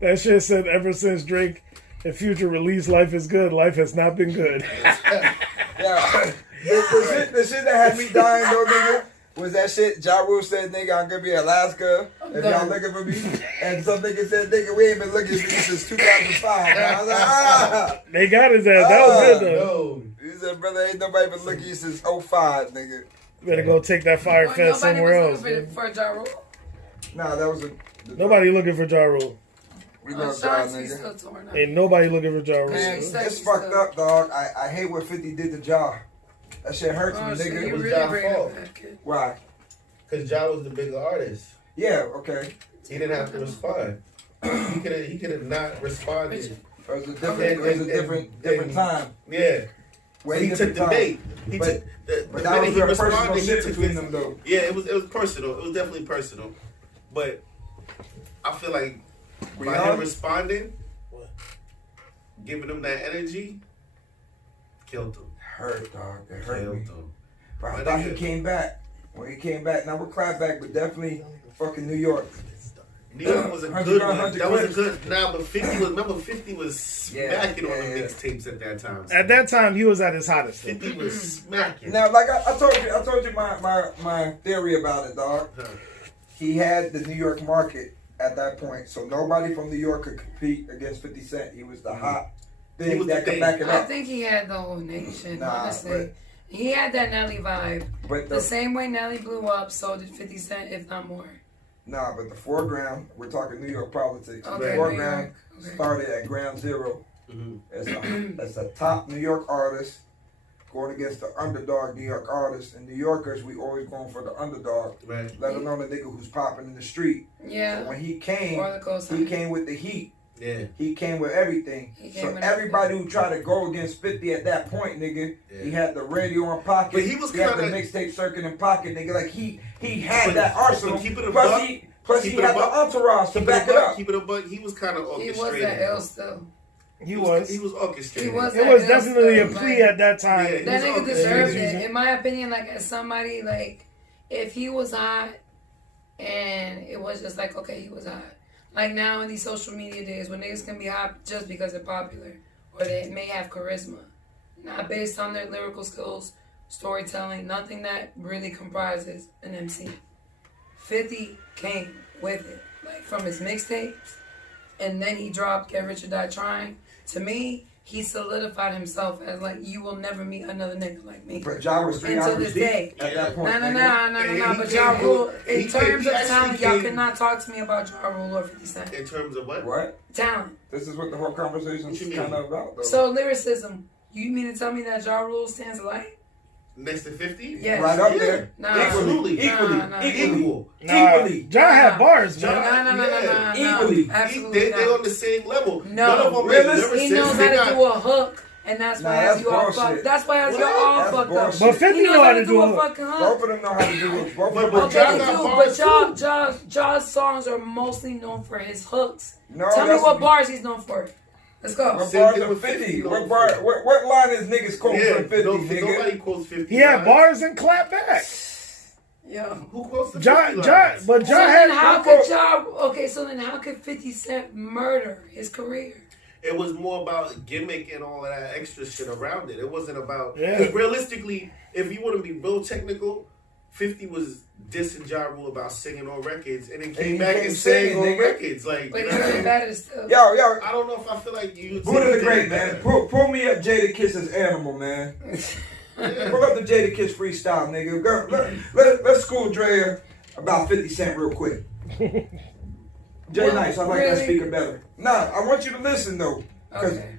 That shit said ever since Drake and Future released "Life Is Good," life has not been good. Yeah. The shit that had me dying though, nigga, was that shit Ja Rule said, nigga, I'm gonna be in Alaska if y'all looking for me. And some nigga said, nigga, we ain't been looking for you since 2005. And I was like, They got his ass. That was good though. No. He said, brother, ain't nobody been looking at you since '05, nigga. Better go take that fire Well, fest somewhere else. nobody was looking for Ja Rule. Nah, that was a... Nobody looking for Ja Rule. We love Ja, Shanti's nigga. still torn up. Ain't nobody looking for Ja Rule. Man, It's fucked up, dog. I hate what 50 did to Ja. That shit hurts me, Oh, so nigga. you was really Ja bring fault. up that kid. Why? Because Ja was the bigger artist. Yeah, okay. He didn't have to respond. He could have not responded. It was a different time. Yeah. Way He took different the time. bait. He But- took But the that minute was he a personal responded, he shit took between his- them, though. Yeah, it was personal. It was definitely personal. But I feel like by Rihanna? him responding, giving him that energy, killed him. Hurt, dog. It hurt Killed me. him. But I My thought he nigga. came back. When he came back, now we're clapback, but definitely fucking New York. New York was a 100 good grand, one. 100 That was a grand. good. Nah, but 50 was. Remember, 50 was Yeah, smacking on the yeah. mixtapes at that time. At that time, he was at his hottest. 50 was smacking. Now, like I told you my theory about it, dog. Huh. He had the New York market at that point, so nobody from New York could compete against 50 Cent. He was the hot He thing was the that could thing. back it I up. think he had the whole nation, Nah, honestly. He had that Nelly vibe. But The same way Nelly blew up, so did 50 Cent, if not more. Nah, but the foreground, we're talking New York politics. Okay, The New foreground York. Okay. started at ground zero. Mhm. As a top New York artist going against the underdog New York artist. And New Yorkers, we always going for the underdog. Right. Let alone the nigga who's popping in the street. Yeah. So when he came, Or the coast. he came with the heat. Yeah. He came with everything. He came So with everybody who tried to go against 50 at that point, nigga, Yeah. he had the radio in pocket. But he was had the kinda- mixtape circuit in pocket, nigga. Like he had But- that arsenal. but keep it a plus buck. he Keep it a had the buck. entourage to Keep back it it a buck. up. Keep it a buck. He was kind of He orchestrated. was that L still. He was. He was orchestrated. He was It was that definitely a L plea still, at that time. Yeah, That He was nigga okay. deserved He was it. In my opinion, like as somebody, like if he was hot and it was just like, okay, he was hot. Like now in these social media days when niggas can be hot just because they're popular or they may have charisma. Not based on their lyrical skills, storytelling, nothing that really comprises an MC. 50 came with it. Like from his mixtapes and then he dropped Get Rich or Die Trying. To me, he solidified himself as like, you will never meet another nigga like me. But Ja was 3 Until hours this deep day. at that point. No. And he But came Ja Rule, with- in he terms of actually talent, y'all came- cannot talk to me about Ja Rule or 50 Cent. In terms of what? What? Talent. This is what the whole conversation What is you mean? kind of about, though. So lyricism. You mean to tell me that Ja Rule stands alike? Next to 50? Yes. right up Yeah. there. Nah. Absolutely. Equally. Nah. Equal. Nah, Equally. John had bars, No, man. no. Equally. Absolutely They on not. the same level. No. None of them Really? make lyricists. He knows They how to got- do a hook, and that's why Nah, has that's you all bullshit. fucked. That's why has you What? all That's fucked bullshit. up. But 50 He knows know how how to to do do a a hook. fucking hook. Both of them know how to do it. Both of But them. Ja Okay, they got do, bars but Ja's songs are mostly known for his hooks. No, Tell me that's what bars he's known for. Let's go. What Same bars thing are with 50? 50, What though. bar? What line is niggas quoting Yeah, from 50, no, nigga? nobody quotes 50. He had lines. bars and clap back. Yeah. Who quotes the 50 John, lines? but So John then had. how could Ja? Okay, so then how could 50 Cent murder his career? It was more about gimmick and all of that extra shit around it. It wasn't about... Yeah. Because realistically, if you want to be real technical, 50 was dissing Ja Rule about singing on records and then came he back came and sang singing, on nigga. records. Like, But you know he's what I way mean? better still. Yo, I don't know if I feel like you... Buddha the Great, man. Pull me up Jada Kiss's Animal, man. Pull up the Jada Kiss freestyle, nigga. Let's school Dre about 50 Cent real quick. Jay Well, Nice, I like really? that speaker better. Nah, I want you to listen, though. Because Okay.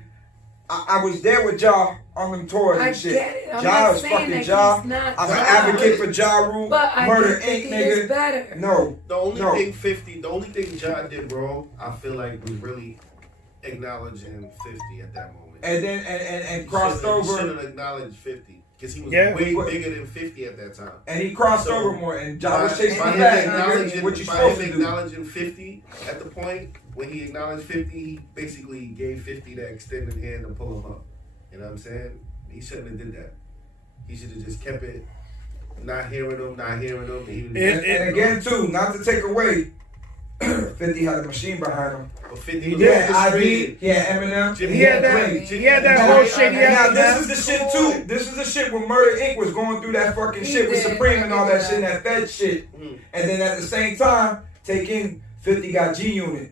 I was there with Ja on them tours and I shit. get it. I'm Ja not is saying fucking that Ja. he's not I'm an Ja. advocate for Ja Rule. But I Murder do think Inc., he is nigga. better. No. The only No. thing 50, the only thing Ja did wrong, I feel like, was really acknowledging 50 at that moment. And then and crossed Should over. have acknowledged 50 because he was Yeah. way But- bigger than 50 at that time. And he crossed So, over more. And Ja was By chasing him him back, acknowledging- nigga. What you by supposed him to do? acknowledging 50 at the point when he acknowledged 50, he basically gave 50 that extended hand to pull him up. You know what I'm saying? He shouldn't have did that. He should have just kept it, not hearing him. And he And again, too, not to take away, 50 had a machine behind him. But 50 He was He did. had Ivy, he had Eminem, Jimmy He had that. Drake. He had that Now, whole shit. He now had this that. is the shit too. This is the shit when Murder Inc. was going through that fucking He shit with did. Supreme and all that Yeah. shit and that Fed shit. Mm. And then at the same time, taking 50 got G Unit.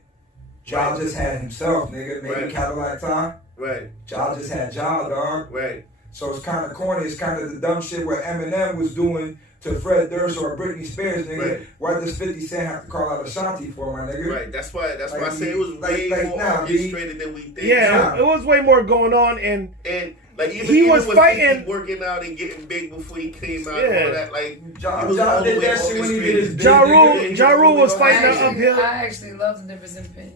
Ja just had himself, nigga. Maybe Right. Cadillac Time. Right, Ja just had Ja, dog. right. So it's kind of corny. It's kind of the dumb shit what Eminem was doing to Fred Durst or Britney Spears, nigga. Right. Why does 50 Cent have to call out Ashanti for, my nigga? Right, that's why Like, I say it was like- way like more now, orchestrated than we think. Yeah, it was way more going on, and And like even, He even was with fighting- 50 working out and getting big before he came out and Yeah. all that, like Ja, it was Ja all the did way that shit when he did his orchestrated. big Ja nigga. Rule, he Ja was Rule was moving on. fighting an I uphill. actually love the difference in opinion.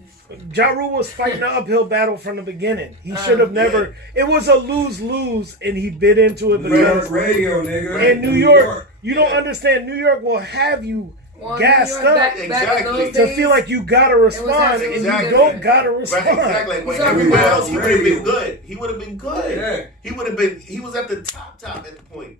Ja Rule was fighting an uphill battle from the beginning. He should have never. It was a lose-lose, and he bit into it New York because radio, nigga. in New York, you don't understand. New York will have you Well, gassed New York, up back in Exactly. those to days, feel like you gotta respond, and Exactly. you don't gotta respond. Right, exactly. Like when So everywhere he else, was he would have radio. been good. He would have been good. Yeah. He would have been. He was at the top at the point.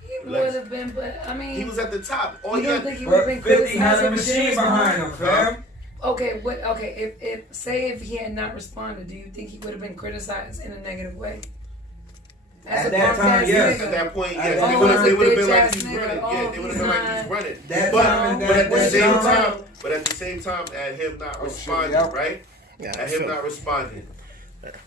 he would have been, but I mean, He was at the top. All you he don't had. think he would have But been 50 had criticized a if he didn't machine behind him, respond? fam. Okay, what? Okay, if say if he had not responded, do you think he would have been criticized in a negative way? At a that punk time, ass yes. At nigga. that point, Oh, yes, he's they a would have been like bitch-ass he's nigga. running. Oh, Yeah, they would have been like he's he's running. That But time and but at the that same time. time, at him not Oh, shit, responding, yeah. right? Yeah, At him not responding,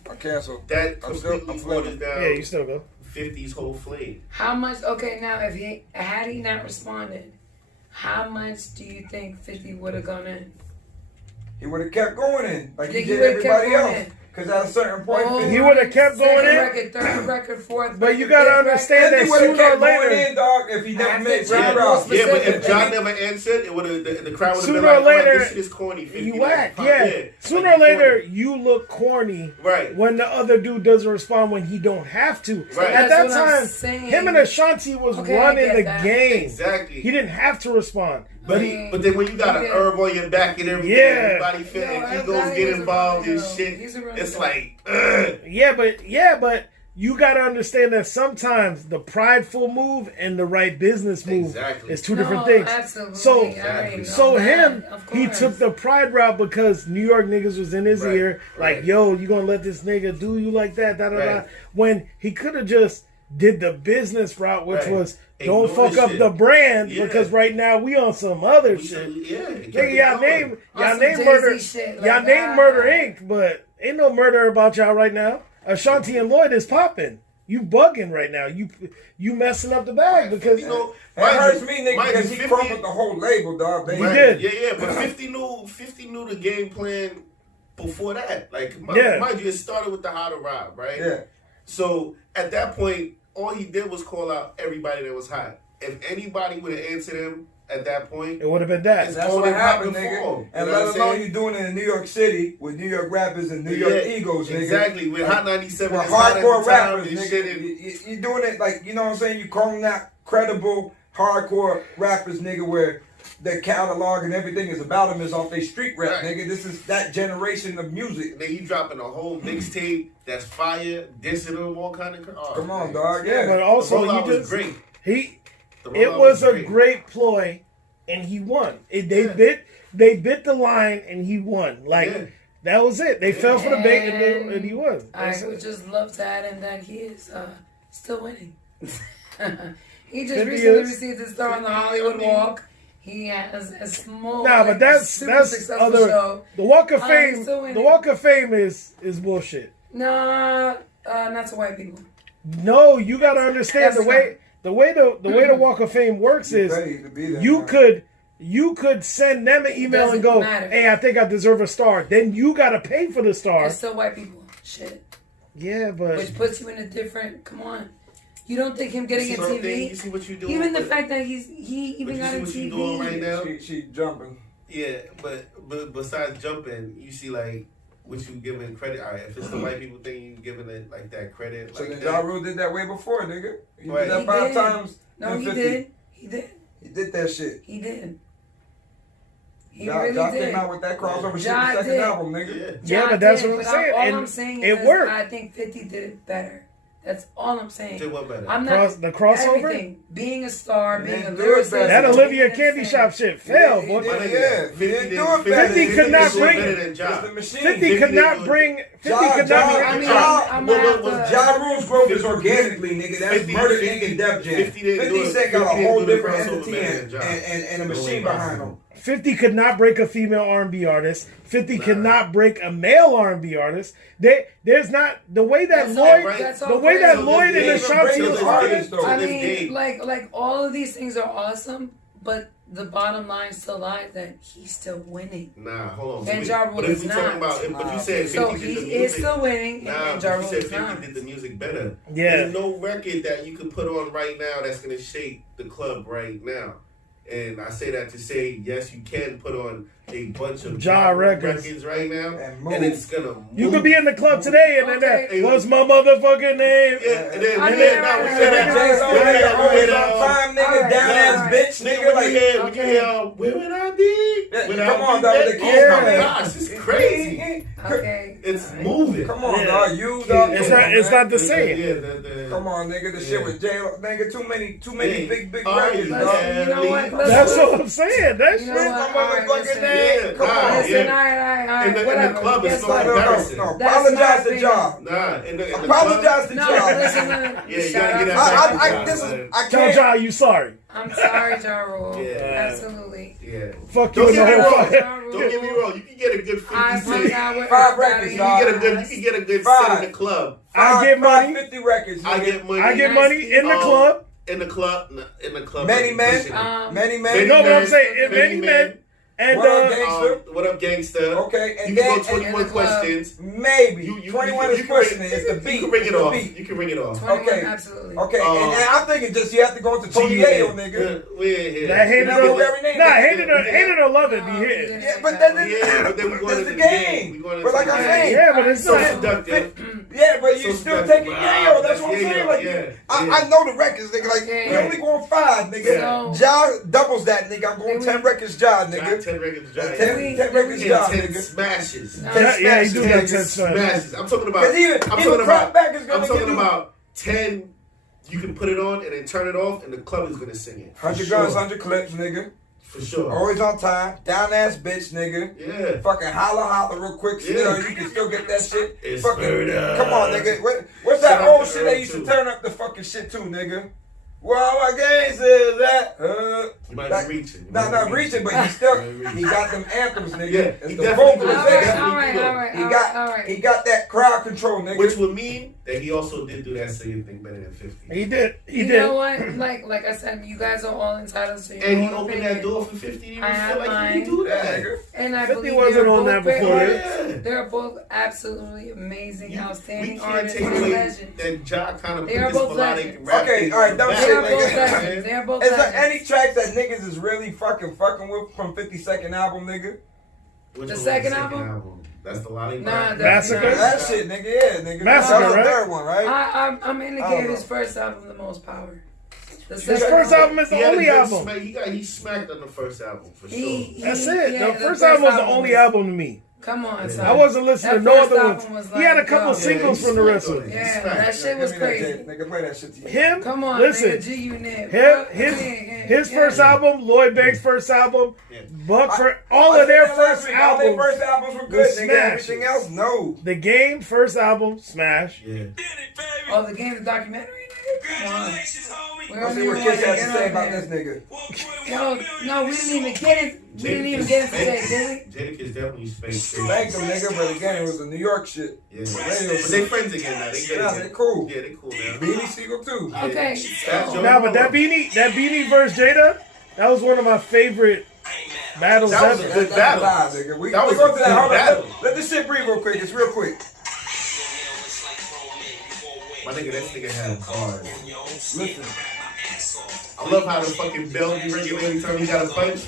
I canceled. that I'm still- completely I'm flipping. waters down Yeah, you still go. 50's whole flame. How much? Okay, now if he had he not responded, how much do you think 50 would have gone in? He would have kept going in like he Think he did would've kept everybody going else. in? Because at a certain point, Oh, 50 He would have kept going second in. record, third record, fourth. But you record, gotta fifth understand record. that he would have sooner or kept going later- in, dog, if he never I made think rap Ja routes. Rule Yeah, but if specific. John never answered, it would have the crowd would have Sooner been like, or later, "Oh, this shit is corny." 50, You like, whack, fuck, yeah. Sooner Like, or later, corny. you look corny Right. when the other dude doesn't respond when he don't have to. Right. At that That's what I'm time, saying. him and Ashanti was Okay, I running get the that. game. Exactly. He didn't have to respond, but he. But then when you got an Yeah. herb on your back and everything, Yeah. everybody feel Yo, and Herb egos Gotti get was a involved real and nigga. shit. He's a real It's nigga. like, Yeah, but you gotta understand that sometimes the prideful move and the right business move Exactly. is two No, different things. absolutely. So, I already know so that, him, of he course. took the pride route because New York niggas was in his Right, ear, like, right. yo, you gonna let this nigga do you like that, da da da. Right. When he could have just did the business route, which Right. was Ignore don't fuck the up shit. the brand Yeah. because right now we on some other we shit. said, yeah. it kept Nigga, it y'all going. name On y'all some name Jay-Z murder shit, y'all like, name Murder Inc. But ain't no murder about y'all right now. Ashanti and Lloyd is popping. You bugging right now. You messing up the bag because You know, It mind hurts you- me, nigga, mind because you, he 50 crumbled the whole label, dog. They He Right. did. Yeah, but 50 knew the game plan before that. Like, Yeah. mind you, it started with the How to Rob, right? Yeah. So at that point, all he did was call out everybody that was hot. If anybody would have answered him at that point, it would have been that. It's That's all what they happened, popping nigga. for. And You know let what alone I'm saying? you doing it in New York City with New York rappers and New York Yeah, egos, nigga. Exactly. With Hot 97, With it's hot at hardcore the time rappers, and nigga. shit, and- You doing it like, you know what I'm saying? You calling out credible hardcore rappers, nigga, where their catalog and everything is about them is off their street rap, Right. nigga. This is that generation of music. Then you dropping a whole mixtape that's fire, dissing them, all kind of. Oh, Come on, man. dog. Yeah, Yeah. but The also rollout you was just great. he The it rollout was a great ploy and he won. Yeah. They bit the line and he won. Like Yeah. that was it. They fell for the bait and he won. I That's would it. just love to add in that he is still winning. He just 50 recently years. received his star on the Hollywood Walk. He has a small, Nah, but that's super successful other. show. The Walk of I'm Fame. still winning. The Walk of Fame is bullshit. Nah, not to white people. No, you got to understand That's the way the Walk of Fame works is Ready to be there, you man. could send them an email and doesn't go, matter. hey, I think I deserve a star. Then you got to pay for the star. It's still white people. Shit. Yeah, but Which puts you in a different. Come on. You don't think him getting a Something, you TV? see what you doing. Even the but- fact that he but even you got see a what you doing right TV. now? She jumping. Yeah, but besides jumping, you see like what you giving credit. All right, if it's the white people thing, you giving it like that credit. So like then that. Ja Rule did that way before, nigga. He Right. did that He 5 did. times. No, in he 50. did. He did. He did that shit. He did. He Ja really came did. out with that crossover shit Ja in the second did. album, nigga. Yeah. Yeah, Ja but that's did, what I'm but saying, All and I'm saying it is worked. I think 50 did it better. That's all I'm saying. Did what better? I'm not The crossover? everything. Being a star, being a didn't do it lyricist. better. That Being Olivia Candy Shop shit failed, boy. Yeah, My nigga, yeah. 50 Didn't did- do it better. 50 could not did bring better it. than It's Ja. the machine. 50 could not bring. 50 could not I bring. mean, Ja- I'm what- gonna what- have to. Ja Rule's growth is organically, nigga. That's 50 Murder 50 Inc. and Def Jam. 50 didn't do 50 it. Cent got a 50 whole didn't do the different crossover entity better and, than Ja. and a No machine way behind possible. him. 50 could not break a female R&B artist. 50 could not break a male R&B artist. There's not the way that That's Lloyd, all right. That's the all way that great. Lloyd and Even Ashanti break was his arguing. artist, though. I this mean, game. like all of these things are awesome, but the bottom line still lies that he's still winning. Nah, hold on. And Wait, Ja Rule but if is we not. talking about, but you said 50 So did he the is music. still winning, Nah, and Ja but Rule you said is 50 not. did the music better. Yeah. There's no record that you could put on right now that's gonna shake the club right now. And I say that to say, yes, you can put on a bunch of Ja records. right now, And move. and it's gonna move. You could be in the club today and then Okay. that, what's my motherfucking name? Yeah, and then, I and mean, then now we right, said right, that. James right, Owen, right, nigga, always right, on time, nigga, Alright, down ass alright. bitch, nigga, Nigga, like. when you hear, where would I be? Yeah, When come I on, be dog, back? the kids Oh my coming. gosh, it's crazy. Okay. It's moving. Come on, Yeah. dog. You, dog. It's come not. on, It's man. not the same. Yeah, Come on, nigga. The Yeah. shit with J-Lo. Nigga, too many Yeah. big Alright, records, let's- dog. You know what? Let's That's look. what I'm saying. That You shit. know Where's what? my Alright, motherfucking listen. name? Yeah, Come nah, on. Listen, yeah. alright, In the whatever. club, it's Guess so what? embarrassing. No, That's apologize my to Ja. Nah, in the Apologize to No, Ja. listen, Yeah, you shout gotta get out that to back. Ja. This is, I Tell can't. Ja you sorry. I'm sorry, Ja Rule. Yeah. Absolutely. Yeah. Fuck you Don't in the get me whole wrong. fuck. Ja Rule. Don't get me wrong. You can get a good 50 I've hung cent. out with 5 everybody. records, You dog. can get a good Five. set in the club. I get money. 50 records. I nigga. get money. I get money in the club. In the club. In the club. Many men. Pushing it. Many Many men. No, but I'm men. saying if Many many men and What up, gang? What up, gangster? Okay, and You then can go and 21 in the club. questions. maybe You 21 is can ring- pushing it. It's the beat. You can ring it It's the off. beat. You can ring it off. 21, Okay. absolutely. Okay, and I'm thinking just you have to go into Tony Yayo, nigga. Yeah. that hated You know or every name nah, that- hated or love it be hitting. Yeah, but then Yeah, but then we going that's into the the game. game. We going But into like the I'm game. saying, Yeah, but it's So not. seductive. yeah, but you So still that's- taking wow, Yayo. That's what I'm that's saying. Yayo, Like, yeah. I know the records, nigga. Like, Okay. we only going 5, nigga. So- Ja doubles that, nigga. I'm going Then 10 records, Ja, Got nigga. 10 records. 10 records, Ja, 10 nigga. smashes. No. Yeah, he do got 10 Smashes. Smashes. I'm talking about. Because even I'm talking about. Crackback is gonna I'm talking give you about 10. You can put it on and then turn it off, and the club is gonna sing it. For 100 sure. guns, 100 clips, nigga. For sure. Always on time. Down ass bitch, nigga. Yeah. Fucking holla real quick. Yeah. You know, you can still get that shit. It's Fucking, murder. come on, nigga. What's Shout that out old to shit Earl, they used to too. turn up the fucking shit to, nigga? Well, my gang says that. You might That- be reaching. You Not might be reaching, but he still he got them anthems, nigga. Yeah, It's he the definitely vocals, does. All right, nigga. all right, all right, He all got right, all he right. got that crowd control, nigga. Which would mean that he also did do that singing thing better than 50. He did. He You did. know what? Like I said, you guys are all entitled to your And he own opened opinion. that door for 50. He I didn't have feel like he mine. could do Yeah, that. nigga. And I 50 believe wasn't they're on both that great before artists. that. They're both absolutely amazing, We outstanding can't artists take and away legends. that Ja kind of They put are this both melodic legends. rap Okay, thing all right, don't back. They shit, are nigga. both legends. They are both Is there legends. any tracks that niggas is really fucking with from 52nd album, nigga? Which The one was second album? That's the Lollipop. Nah, Massacre? that's That not. shit, nigga, yeah, nigga. Massacre, That was the right? third one, right? I mainly I don't gave know. his first album the most power. The His second first one- album is the He had a only good album. He smacked on the first album for sure. That's it. yeah, The first album was the only album to me. Come on, son. I wasn't listening to That no first other album ones. was He had a like, couple yo. singles he from the smacked rest on of it. it. Yeah, Smacked. that shit was Give me that, crazy. Jay. Nigga, play that shit to you. Him, Come on, listen, nigga, G Unit. his first album, Lloyd Banks' first album, Yeah. Buck for all I of their said that last first week. All their albums. first albums were was good, nigga. smashes. Everything else, no. The Game first album, smash. Yeah. Oh, the game, the documentary, nigga. Come on. We Let's don't see even what want Kiss to has get to say on about there. this nigga. Yo, no, we didn't even get it. We didn't even get into that, did Jadakiss definitely spanked. Thank them, nigga, but again, it was the New York shit. Yeah. Radio But they friends again now. They good Yeah, again. they cool. Yeah, they cool now. Beanie Siegel, too. we? Okay, That's so, Joe Now, but that Beanie versus Jada, that was one of my favorite battles That was a ever. good battle. Live, nigga. We That was go a to that. good Hold on. battle. Let this shit breathe real quick. It's real quick. My nigga, that nigga had bars. Listen. I love how the fucking bell be ringing every time he got a punch.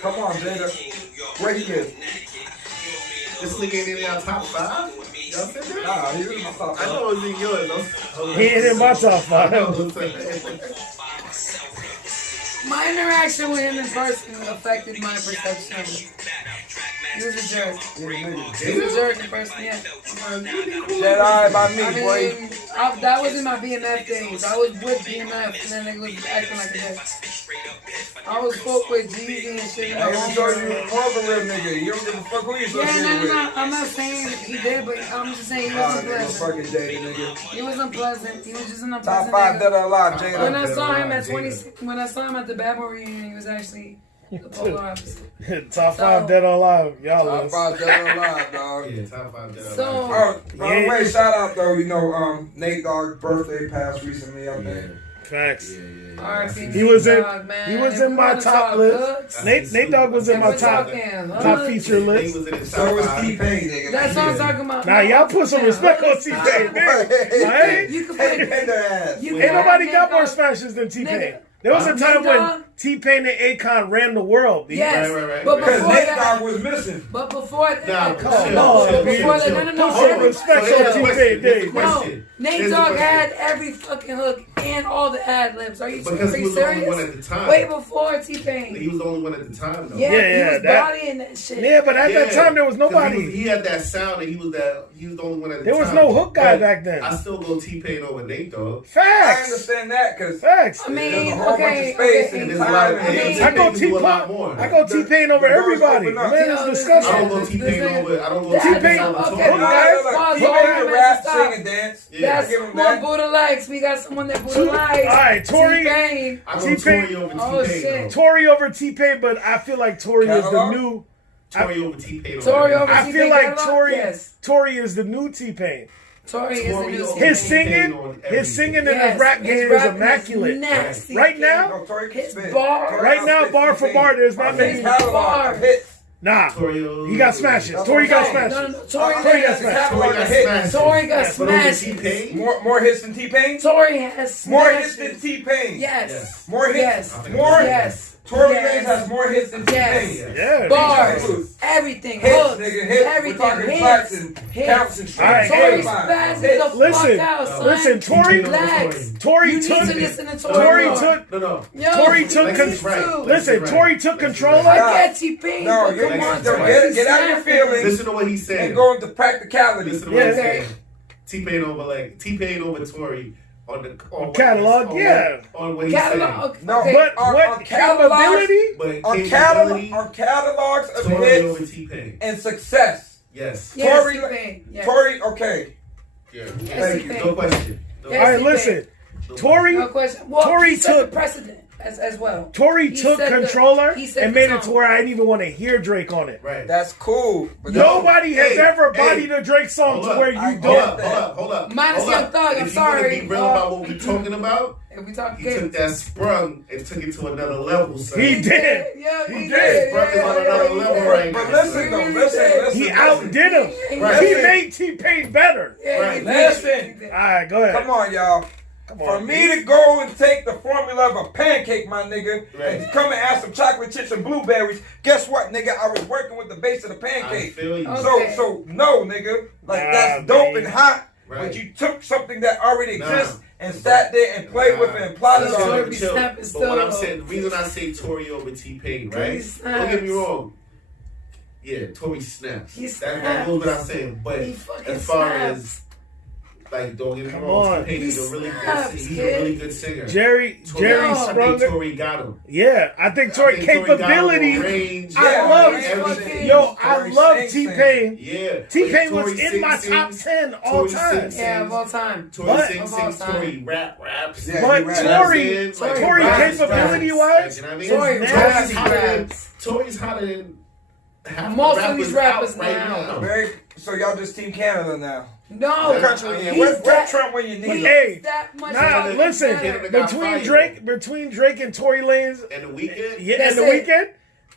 Come on, Jada. Where he is? This nigga ain't in our top 5? Y'all said that? Nah, he was in my top I five. know it was in yours. He ain't in my top I know five. it was My interaction with him in person affected my perception. He was a jerk. He was a jerk in person, yeah. That alright by me, I boy. mean, that was in my BMF days. I was with BMF and then they was acting like a jerk. I was folk with Jeezy and shit. I even told you more of a real nigga. You don't give a fuck who you Yeah, associated with. no. I'm not saying he did, but I'm just saying he Nah, was nigga, unpleasant. fucking dated nigga. He was unpleasant. He was just an Top unpleasant 5 nigga. dead or alive, Jada. When I saw him at Jada. 26, when I saw him at the Bad Boy reunion, he was actually the polar opposite. Top 5 dead or alive. Y'all Top list. 5 dead or alive, dog. Yeah, top 5 dead. So- Oh, by the Yeah. way, shout out though, you know, Nate Dogg's birthday passed recently, I think. Facts. R.I.P. He was in- Dog, man. he was If in we my wanna top talk list. hooks, Nate Dogg was in if my we're top talking feature He list. was in his So top was 5. T-Pain, nigga. That's what I'm talking about. Nah, y'all put some respect on T-Pain. Hey, You can Hey, put pin their ass. you ain't can nobody have got Nate more Dogg- smashes than T-Pain. Nigga. There was a Nate time when Dogg- T-Pain and Akon ran the world. B. Yes, Right. but Because before Nate that, Dogg was missing. but before that, Nah, Come chill, on, chill, B. before that, chill. no. Put some respect So here's on the T-Pain question. day. Here's the No, question. Nate Here's the Dogg question. had every fucking hook and all the ad libs. Are you Because he was the only one serious? at the time. Way before He T-Pain. was the only one at the time, though. Yeah, Yeah, he was that- bodying that shit. Yeah, but at that time there was 'Cause nobody. He had that sound, and he was the only one at the There time. was no hook guy But back then. I still go T-Pain over Nate, though. I Facts. understand that because Facts. I mean, there's a whole bunch okay, of space okay. and There's a lot of- time. I mean, T-Pain I go can do a lot T-Pain. more. I go T-Pain over the doors everybody. open up. Man, Yo, it's this disgusting. I don't go This T-Pain nigga- over. I don't go That- T-Pain T-Pain- over okay, Tory. Hook guys. Pause, He all made right, the man, rap, stop. sing, and dance. Yeah. That's Give him one that. Buddha likes. We got someone that Buddha Two- likes. Alright, Tory- T-Pain. I go T-Pain- Tory over Oh, T-Pain. shit. though. Tory over T-Pain, but I feel like Tory is the Catalog? new. Tory over T-Pain. Tory over I T-Pain feel like catalog? Tory. Yes. Tory is the new T-Pain. Tory is the Tory new over T-Pain. His singing, on his everything. singing in Yes, his rap his game is rapping immaculate. nasty. Right now, No, Tory can His spit. bar- Tory Right now, outspits bar for T-Pain. bar, there's not His many- catalog Bar. of hits. nah, Tory he got smashes. That's Tory what got I'm saying. smashes. No, Tory Tory got has a smashed. catalog Tory got of hits. smashed. Tory got But over smashed. T-Pain? More hits than T-Pain? Tory has More smashed. hits than T-Pain. Yes. More hits. Yes. More. Yes. Tory Yes. Lanez has more hits than Yes. T-Pain. Yeah. Bars, Hits. everything, Hits, hooks, nigga, hits. everything, We're talking hits, flats and hits. counts and All right, strings. hey. Tory spazzed the fuck Listen, out, son. listen, Tory- Relax. Tory You took. need to listen to Tory more. took. No. Yo, Tory took you con- need right. to. Listen, Right. Tory took Listen, control. right. I get T-Pain, No, but you come listen, on, don't Tory. get out of your feelings. Listen to what he's saying. And go into practicality. Listen to what he's Yeah. saying. T-Pain over Tory on the on Catalog, what, yeah. on what he's saying. Catalog. No, Okay. But On- what on catalogs- capability? But On capability, catalogs of Tory over hits T-Pain. and success. Yes. Yes, Tory- T-Pain. Yes. Tory, okay. Yeah. Yes, T-Pain. No question. No Yes, All right, T-Pain. listen. No Tory, No question. Well, Tory he set took- the precedent as well. Tory He took set the- controller he set and the made it tone. to where I didn't even want to hear Drake on it. Right. That's cool. But Nobody has Hey, ever hey. bodied a Drake song Hold to up. where you I don't. get Hold up. Minus hold Young up. Thug, I'm If you want to sorry. be real about what we're talking about, If we talk he game. took that sprung and took it to another level, son. He did. Yeah, He he did. did. Sprung is on another level right now. But listen, though, listen. He outdid him. Right. He made T-Pain better. Yeah, Right. he did. Listen. All right, go ahead. Come on, y'all. Come For on. me to go and take the formula of a pancake, my nigga, Right. and to come and add some chocolate chips and blueberries, guess what, nigga? I was working with the base of the I pancake. feel you. Okay. So no, nigga. Like, Nah, that's dope man. and hot, Right. but you took something that already Nah. exists and sat there and played with it and plotted So on Tory it. be Chill. snapping But still, what I'm though. saying, the reason I say Tory over T-Pain, Tory right? snaps. Don't get me wrong. Yeah, Tory snaps. He That goes without saying. But He fucking as far snaps. as don't get me Come wrong, on. T-Pain is He a really snaps, good. He's kid. a really good singer. Jerry I Springer. think Tory got him. Yeah, I think Tory I think Tory got him on capability. range. I Yeah, love everything. Yo, I Tory love sings, T-Pain. Yeah. T-Pain Tory was in my sings, top 10 all Tory time. sings. Yeah, of all time. Tory But- sings, Of all sings, time. Tory raps. Yeah, But he raps. Tory, Like, Tory raps, capability raps. wise, You know what I mean? Tory is Tory's nasty. hotter than raps. Tory's hotter than half Most the of these rappers rappers out right now. Very, so y'all just Team Canada now. No, Yeah. Country when you he's where that- Trump when you he's need him. Hey, that much Nah, better. listen. Canada got Between Drake and Tory Lanez, And the weekend. yeah, That's and the it. weekend,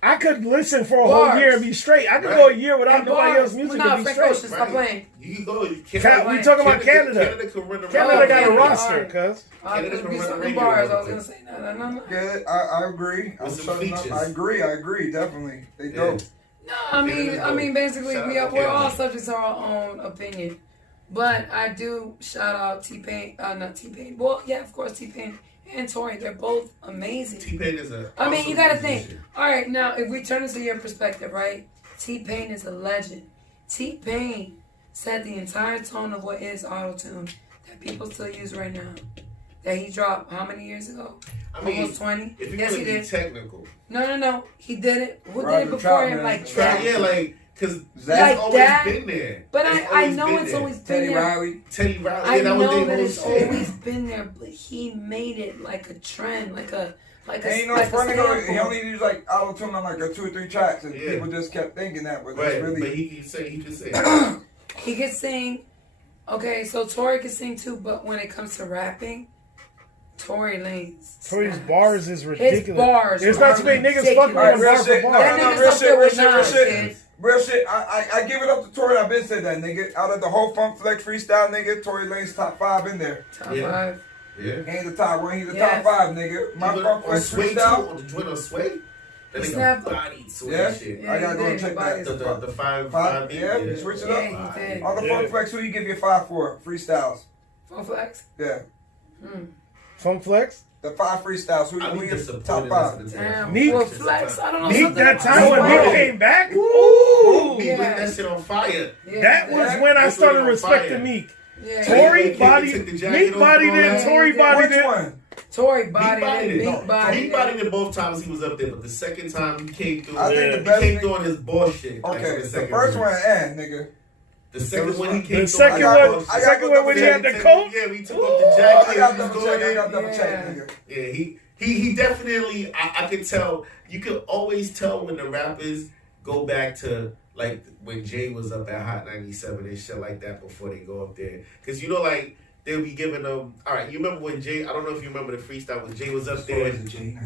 I could listen for a whole Bars. year and be straight. I could Right. go a year without And nobody bars. else's music Nah, and be Frank straight. Ocean, stop playing. You can go. You can't. We talking about Canada. Canada can run the Canada road. got a Canada, roster, alright. cuz. Canada There'll can be run some the radio. bars. I was gonna say no. Yeah, I agree. I'm With some shutting up. features. I agree, definitely. They Yeah. dope. No, I mean, basically, Shout out to we're all Canada. subject to our own opinion. But I do shout out T-Pain, not T-Pain. Well, yeah, of course, T-Pain and Tory. They're both amazing. T-Pain is a. I mean, you gotta think. musician. All right, now if we turn into your perspective, right? T-Pain is a legend. T-Pain set the entire tone of what is auto-tune that people still use right now. That he dropped how many years ago? I mean, Almost 20. If you Yes, he want to be did. technical, No. He did it. Who did Roger it before him? Troutman. Like right? that. Yeah, like because Zach. that's Like always that. been there. But It's I always know been it's there. always been Teddy there. Riley. Teddy Riley. I yeah, that was know their that whole it's shit. always been there, but he made it like a trend, like a Ain't no like a funny though. He sample. only used like auto tune on like a 2 or 3 tracks, and Yeah. people just kept thinking that, but Right, it's really. but he can say. He can sing. Okay, so Tory can sing too, but when it comes to rapping, Tory Lanez. Tory's snaps. bars is ridiculous. bars There's are not too many niggas ridiculous. fucking Alright, on real bar shit. for No, bar. no, That nigga's real up shit, there real with shit, real Nas, shit. kid. Real shit. I give it up to Tory. I've been said that nigga. Out of the whole Funk Flex freestyle, nigga, Tory Lane's top 5 in there. Top Yeah. 5. Yeah. He ain't the top 1. He's the Yes. top 5, nigga. My Even Funk on Flex Sway too, freestyle. on the joint on Sway. That Snap. nigga bodied Sway Yeah. shit. Yeah. I gotta go he and did. check that. The five beat, Yeah, you switch it up. Yeah, he did. On the Yeah. Funk Flex, who you give your 5 for? Freestyles. Fun Flex. Yeah. Funk Flex? The 5 freestyles. Who I you need your to top support 5? Damn. Meek. Well, Flex. I don't know. Meek, something that about time when Sway. Meek came back? Ooh, Meek Yeah. lit that shit on fire. Yeah, That yeah. was when I Meek started lit on respecting fire. Meek. Yeah. Tory Meek took the bodied, jacket Meek off bodied and all it, that. Tory bodied Which it. one? Tory Meek bodied bodied it. it. Meek bodied Meek bodied it. it both times he was up there, but the second time he came through, I think Yeah. the best he came thing- through on his bullshit. like, Okay, the the second first one. one, nigga. The second one he came The through. second I got- one, I got second to one when he had the coat. Yeah, we took off the jacket. I got he was double going check. I in. got double check, Yeah. nigga. Yeah, he definitely. I could tell. You could always tell when the rappers go back to like when Jay was up at Hot 97 and shit like that before they go up there, because you know like they'll be giving them. All right, you remember when Jay? I don't know if you remember the freestyle when Jay was up there. Jay,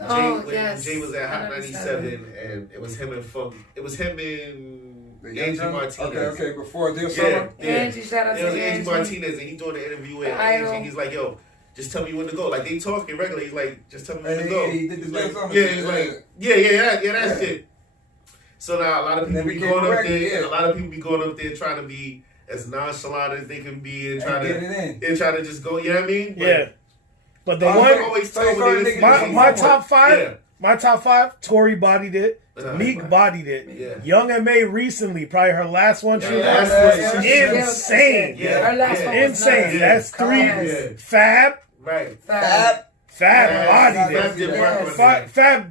Oh, when yes. Jay was at Hot 107. 97 and it was him and Funk. It was him and The young Angie John? Martinez. Okay, before Deal Yeah, Summer. yeah. Angie, shout out It was to Angie Angie. Martinez, and he doing the interview with The Idol. Angie. He's like, "Yo, just tell me when to go." Like they talking regular. He's like, "Just tell me when And to go." he did the He's Deal like, Summer yeah, shit, he's yeah. like, that Yeah. shit. So now a lot of And people then be became going up regular, there. yeah. A lot of people be going up there trying to be as nonchalant as they can be and trying And get to it in. and trying to just go. You know what I mean? But Yeah. But the you one, can always so tell you when started they thinking listen to my the song. top five, Yeah. my top 5, Tory bodied it. Uh-huh. Meek bodied it. Yeah. Young M.A. recently, probably her last one she Yeah, had. that's what she said. Insane. Yeah. Her last Yeah. one was Insane. nuts. That's 3. Yeah. Fab. Right. Fab. Fab Yeah, bodied Fab it. did Yes. work on Fab, that.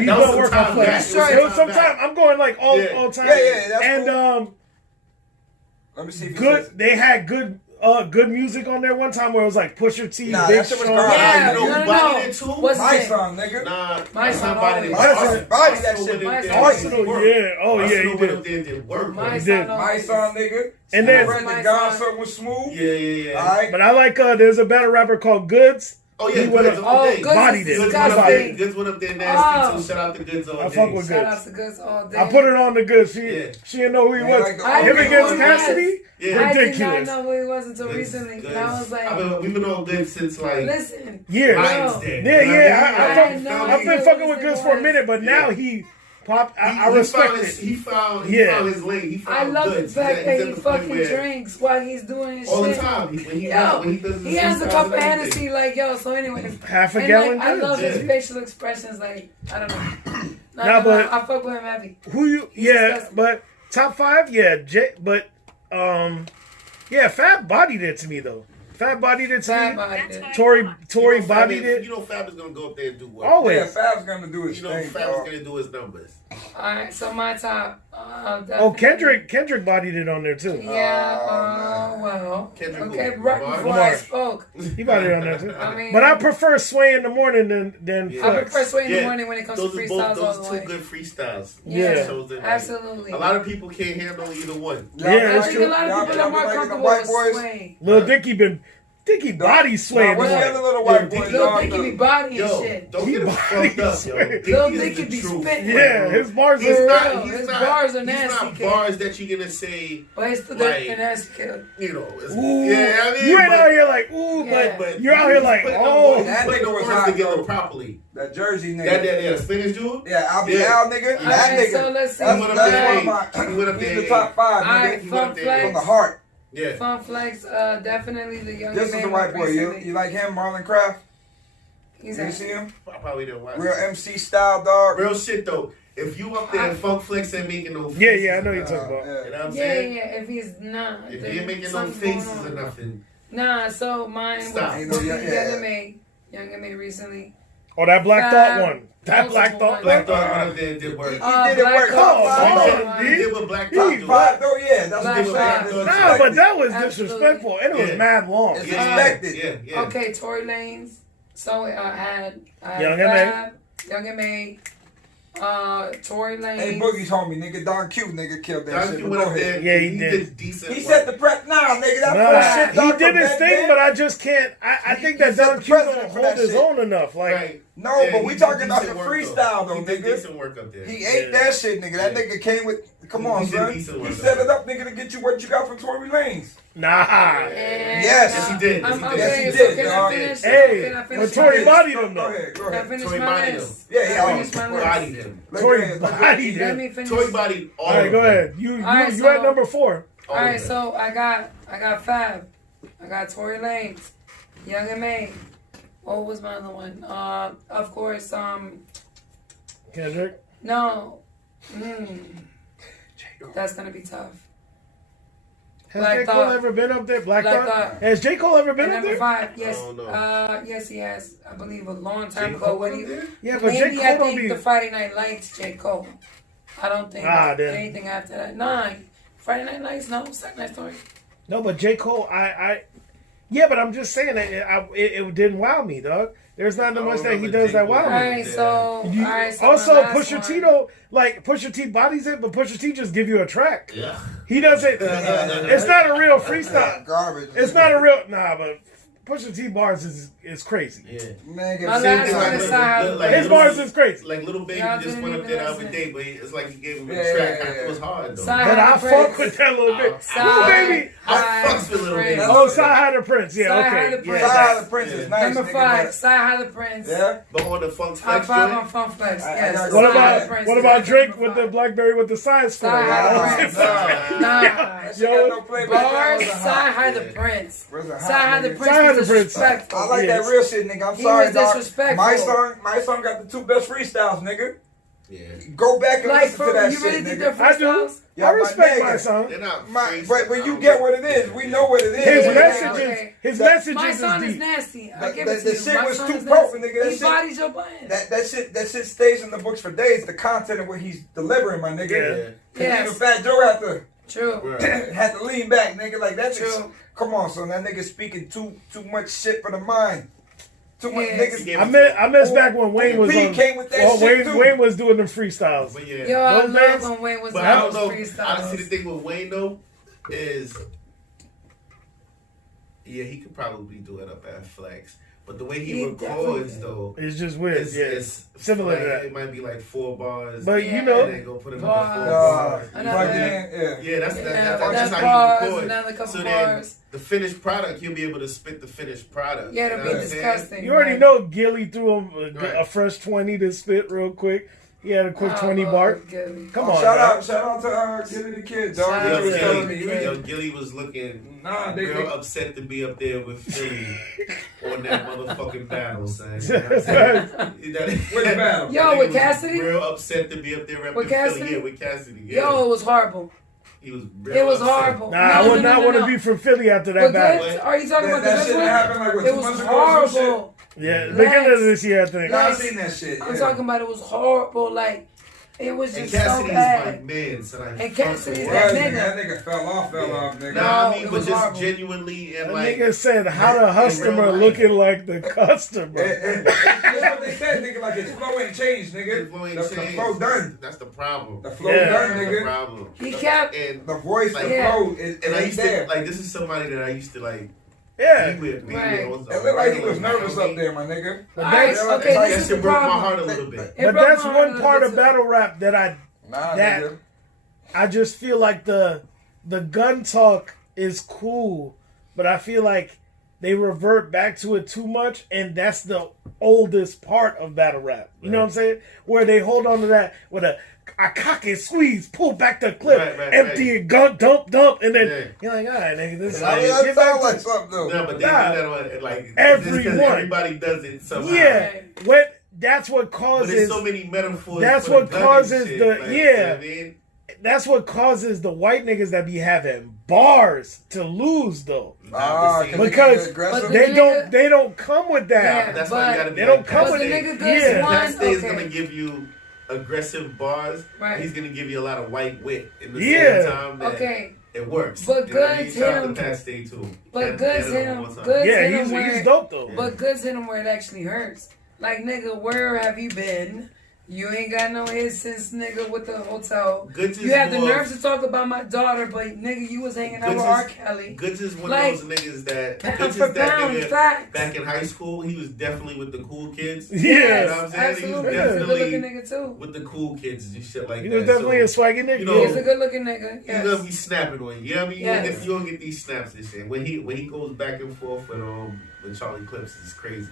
he that was don't some work time on Flex. back. It was It was some time sometime. I'm going like all Yeah. time. Yeah, that's and cool. Let me see if it good. says. They had good music on there one time where it was like Pusha T, Nah, Big that shit was Sean. garbage. Yeah, You know who bodied it too? What's My his name? song, nigga. Nah, My son somebody. always- Arsenal body that shit. Arsenal, yeah. Oh, yeah, he Arsenal went up did. there and did work. My on it. did. son. My song, nigga. And then- Brandon My Gone song. something was smooth. Yeah. Alright. But I like, there's a better rapper called Goods. Oh yeah, He went Goods up- all Oh, day. Goods Bodied is it. Goods went up there. disgusting. Goods went up there nasty Oh. too. Shout out to Goods all I day. fuck with Shout Goods. out to Goods all day. I put it on the Goods. She Yeah. didn't know who he Yeah, was. like the- I Him didn't against know who he was. Cassidy? Yeah. I did not Ridiculous. know who he was until Goods- recently. Goods. And I was like, we've been on Goods since like listen. Yeah. Lions No. Day. Yeah, You know what yeah. I I mean? know. Like, I've been fucking with Goods for a minute, but Yeah. now he popped. I He respect found it. his, he found Yeah. his lane. He found I love Goods. the fact He's that at he the point fucking where- drinks while he's doing his all the shit. time. When he Yo, when he does his he has a freestyles cup and of everything. Hennessy, like, yo, so anyway. Half a And gallon like, I love Goods. his facial expressions, like, I don't know. Nah, but- I fuck with him heavy. Who you? He's Yeah, disgusting. but top 5, yeah. Yeah, Fab bodied it to me though. Fab bodied it to Fab me. bodied it. Tory You know Fab bodied is- it. You know Fab is gonna go up there and do what? Always. Yeah, Fab's gonna do his You know thing. Fab is dog. gonna do his numbers. Alright, so my top. Oh, definitely- Kendrick bodied it on there too. Yeah, Oh, well. Kendrick Okay, who? right Lamar? before I Lamar. spoke. He bodied it on there too. I mean, But I prefer Sway in the morning than Yeah. I Flex. prefer Sway in the Yeah. morning when it comes Those to are freestyles both all those the two way. good freestyles. Yeah. That shows that, like, Absolutely. a lot of people can't handle either one. Y'all Yeah, be I that's like think a true. lot of y'all people be are more like the comfortable white with boys. Sway. Lil Dicky body Sway in the What's the morning. other little white Yeah, boy? Lil dog? Dicky be bodying Yo, shit. don't He get him body fucked up, yo. sweat. Dickie Lil is Dicky the be truth. spitting. Yeah, his bars He's are. not. His He's not. bars are He's nasty, not kid. bars that you're gonna say. But it's the Like- finesse kid. You know. It's, Ooh, yeah, I mean, you ain't but- out here like ooh, Yeah. but you're out here like putting oh. the, That putting the nigga was words hot, together though. properly. That Jersey nigga. Yeah, the Spanish dude. Yeah, I'll be Yeah. out, nigga. That Alright, nigga. so let's see. That's He went up that's there, one of my. he went up He's there, the top 5, Alright, nigga. he went up Funk there. From the Flex. heart. Yeah. Funk Flex, definitely the young This is the white boy. You like him, Marlon Craft? He's You a, see him? I probably didn't watch Real it. MC style, dog. Real shit though. If you up there and Funk Flex ain't making no faces, Yeah, I know you're talking about. You know what I'm yeah, saying? yeah. If he's not, If then he ain't making no something's going faces or on. nothing, Nah, so mine Stop. was Ain't no young- Young and May recently. Oh, that Black Fab. Thought one. That Those Black are the Thought. ones. Black Black Thought Thought. went up there and did work. He did it Black work. Thought. Come He on, did- he did what Black He Thought do. Black, though, yeah. That's Black what I'm Thought. saying. Nah, but that was Absolutely. disrespectful, and it was Yeah. mad long. It's Yeah, expected. Yeah, yeah. Okay, Tory Lanez. So I had Young and May. Fab, Young and May, Tory Lanez. Hey, Boogie's homie, nigga. Don Q, nigga, killed that Don shit. Q But went go up ahead. there. Yeah, he did. decent. He work. set the prep. Nah, nigga, that Nah, first shit. he dog, did from his back thing, then. but I just can't. I He- think he that set Don the Q don't precedent for hold that his shit. own enough. Like, Right. No, Yeah, but he we did talking about decent the work, freestyle, though, He did nigga. decent work up there. He ate Yeah. that shit, nigga. That Yeah. nigga came with. Come He on, did son. decent He work set up it up, nigga, to get you what you got from Tory Lanez. nah. And, Yes. Yes, he did. Yes, he did. Okay, Yes, he so did, can dog. I finish? Hey, Can I but finish Tory my bodied Go him though. ahead, go Can I ahead. finish Tory my bodied list? him. Yeah, Can I yeah. finish my list? Bodied him. Tory Let bodied Let him. me finish. Tory bodied all All right, of go them. ahead. You right, you so- at number 4. All All of right, them. so I got Fab, I got Tory Lanez, Young and May. What was my other one? Of course, Kendrick. no, that's gonna be tough. Has Black J. Cole Thought. ever been up there? Black Black Thought. Thought. Has J. Cole ever been And up number there? 5, yes, I don't know. yes, he has. I believe a long J. time ago Cole when up he. there? Yeah, but J. Maybe Cole I don't think be. the Friday Night Lights, J. Cole. I don't think Then. anything after that. Nah, Friday Night Lights, no, Second Night Story. No, but J. Cole, yeah, but I'm just saying that it didn't wow me, dog. There's not that I much that he remember does J. that Cole. wow me. Alright, so You- alright, so also, my last Pusha T one. don't like Pusha T bodies it, but Pusha T just give you a track. Yeah. He doesn't. It's not a real freestyle. Garbage. It's not a real but Pusha T bars is crazy. Yeah. Man, My same last thing one like is this. Side. Like His Little- bars is crazy. Like Little Baby Y'all just didn't went up even there the other listen. day, but it's like he gave him a Yeah, track. yeah, It was hard though. Side. But I Prince. fuck with that little bit. Little baby. I fucks with Little Baby. Oh, Side High the Prince. Yeah, Side High okay. the Yeah, Prince. that- Side of the Prince is Yeah. nice. Number nigga, 5, but- Side High the Prince. Yeah. But on the Funk Top Flex 5 joint, on Funk Flex. I Yes. got What Side Side High the about Prince what is about number Drake with 5. the BlackBerry with the side score? Side High Nah, the Prince. nah. Nah. That shit got no play, but that Bars, was a hot. Side High the Yeah. Prince. Was a hot Side High the nigga. Prince Side High the was Prince. disrespectful. I like Yes. that real shit, nigga. I'm He sorry, was dog. disrespectful. My song got the 2 best freestyles, nigga. yeah, Go back and Like, listen for to that you shit, really think they're nigga. I do. freestyles? Yeah, I my respect nigga. my song. they're not. But when you get what it is, we know what it is. His Yeah, messages, okay. his That- messages My is son is deep. nasty. I That- give that- it to that you. shit My was son too is potent, nasty. nigga. That He shit- bodies your buttons. That shit stays in the books for days. The content of what he's delivering, my nigga. Yeah. Cause Yes. even Fat Joe True. had to lean back, nigga. Like that. True. Come on, son. That nigga speaking too much shit for the mind. Too much Yeah. niggas. I miss back when Wayne was P on. came with that Well, shit too. Wayne was doing them freestyles. But yeah. Yo, I Those love days- when Wayne was But I on don't know. those Honestly, the freestyles. thing with Wayne though is, yeah, he could probably do it up at Flex. But the way he He records definitely- though, It's just weird. it's, Yeah, it's similar like, to that. It might be like 4 bars. But Yeah. you know, and then go put it Bars. on the 4 bars. Another- Fucking, yeah. Yeah, that's Yeah, that's that's just how bars, he records. another couple So then bars. the finished product, he'll be able to spit the finished product. Yeah, You it'll know be what I'm saying? disgusting. you already Right. know Gilly threw him a Right. fresh 20 to spit real quick. He had a quick Oh, 20 Lord, bar. Gilly. Come Oh, on, shout dog. out to Gilly the Kid, dog. Shout He out was to telling Gilly. me. Yo, Gilly was looking Nah, real nigga. upset to be up there with Philly on that motherfucking battle, son. You know what I'm saying? Which battle? Yo, That nigga with was Cassidy? Real upset to be up there repping With Philly. Cassidy? Yeah, with Cassidy. Yeah. Yo, it was horrible. He was real It was upset. horrible. Nah, I would not want to be from Philly after that What battle. good? Are you talking That, about that the shit good that one? happened like what, It 2 was months ago or some horrible. Yeah, Lex. beginning of this year, I think. shit? Nah, I Lex. seen that shit. I'm yeah. talking about it was horrible. Like, it was And just so Cassidy's my bad. man, so like, And Cassidy's fuck that with Yeah, him. nigga. That nigga fell off, nigga. Nah, No, I mean, it but was just horrible. genuinely and The like. nigga said, how the in customer real life. looking like the customer. That's what they said, nigga. Like his flow ain't changed, nigga. His flow ain't The changed. flow done. That's the problem. The flow Yeah. done, That's the nigga. problem. He kept. And The voice, the Like, flow, it and I ain't used there. to like this is somebody that I used to like Yeah. be with. Right. On It looked like he was nervous up there, my nigga. But Alright, that's, okay, like- this That is the shit broke my problem. heart a little bit. It but broke that's my heart a one part little of bit, too. battle rap that Nah, That- nigga. I just feel like the gun talk is cool, but I feel like they revert back to it too much, and that's the oldest part of battle rap. You know what I'm saying? Where they hold on to that with a I cock it, squeeze, pull back the clip, Right, empty it, dump, and then you're like, all right, nigga, this is That sounds like something though. No, but they Nah. do that on like Everyone. everybody does it somehow. yeah. That's what But causes. there's so many metaphors. That's for what the gun causes and shit, the- like, yeah. You know what I mean? That's what causes the white niggas that be having bars to lose though. Ah, Because aggressive. But They don't come with that. Yeah. That's why you gotta be They don't like come But with the it. nigga Yeah. good one, That is okay. gonna give you aggressive bars. Right. He's gonna give you a lot of white wit in the Yeah. same time that Okay. it works. But You know what I mean? Goods Shout out him. to Pat Stay too. But Can't Goods forget hit it him. one more time. Goods Yeah, hit him he's where, dope though. but Goods hit him where it actually hurts. Like, nigga, where have you been? You ain't got no hits since, nigga, with the hotel. Goods is You have the more- nerve to talk about my daughter, but, nigga, you was hanging out Goods with is- R. Kelly. Goods is one Like, of those niggas that pound Goods for is that pound, nigga facts. back in high school. He was definitely with the cool kids. Yeah. You know what I'm saying? Absolutely. He was He's a definitely good-looking nigga, too. with the cool kids and shit like He that. was definitely So, a swaggy nigga. you know, He's a good-looking nigga. He's gonna be Yes. snapping on you. You know what I mean? Yes. You don't get these snaps and shit. When he goes back and forth with Charlie Clips is crazy.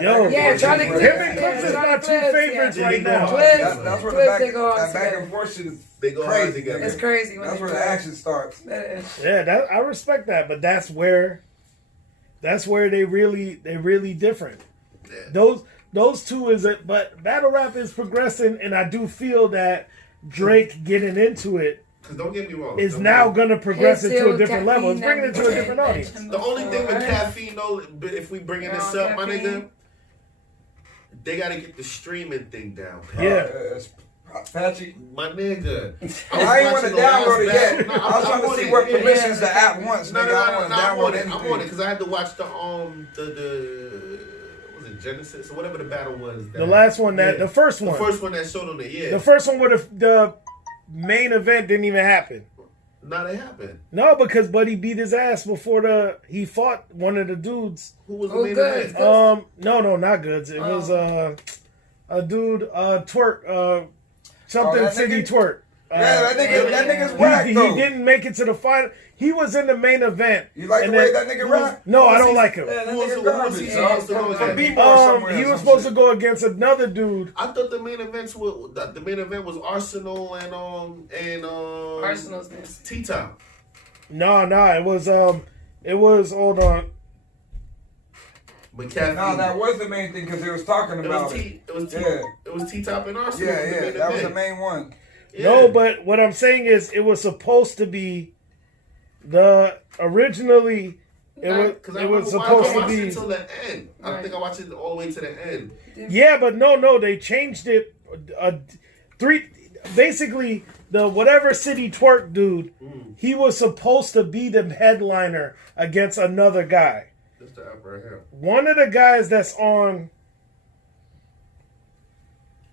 Yo, Yeah, Charlie him Clips. and Clips is Yeah, my two Charlie Clips, favorites yeah. right They go now. hard. Clips, That's where Clips, the they go hard back together. and forth shit is They go hard crazy. together. It's crazy. When That's they where the do it. action starts. That is. Yeah, I respect that, but that's where they really different. Yeah. Those two is it, but battle rap is progressing, and I do feel that Drake getting into it Because don't get me wrong. is don't now get me- gonna progress His it to a deal different level. It's caffeine bringing it to a that different we audience. mentioned The only thing with before. caffeine, though, but if we bringing this Yeah, up, my caffeine. nigga, they gotta get the streaming thing down. Yeah. It's patchy. My nigga. I ain't want to download it yet. No, I was trying to see what Yeah, permissions the yeah. app wants. No, Nigga, no, I no, don't no, want to I'm on download it. I'm on it anything. because I had to watch the was it Genesis or whatever the battle was. The last one Yeah. the first The one, first one that showed on it, yeah. the first one where the main event didn't even happen. Now they happened. No, because Buddy beat his ass before he fought one of the dudes. Who was the Oh, main good. event? No, not Goods. It was a dude, Twerk, something that City nigga? Twerk. Yeah, that nigga's whack He though. didn't make it to the final. He was in the main event. You like and the way then- that nigga rap? No, I don't like him. Yeah, that Who was nigga he garbage. supposed to go From against? B-boy somewhere. He or was some supposed shit. to go against another dude. I thought the main event was Arsenal and Arsenal's next. T-Top. No, it was hold on. But caffeine. No, that was the main thing because they was talking it about was it. T. It was T-Top and Arsenal. Yeah, in the yeah, main that was the event. main one. Yeah. No, but what I'm saying is it was supposed to be originally Because it was supposed to it be until the end. I Right. think I watched it all the way to the end. yeah, but no, they changed it. Basically the whatever City Twerk dude, he was supposed to be the headliner against another guy. That's the app right here. One of the guys that's on.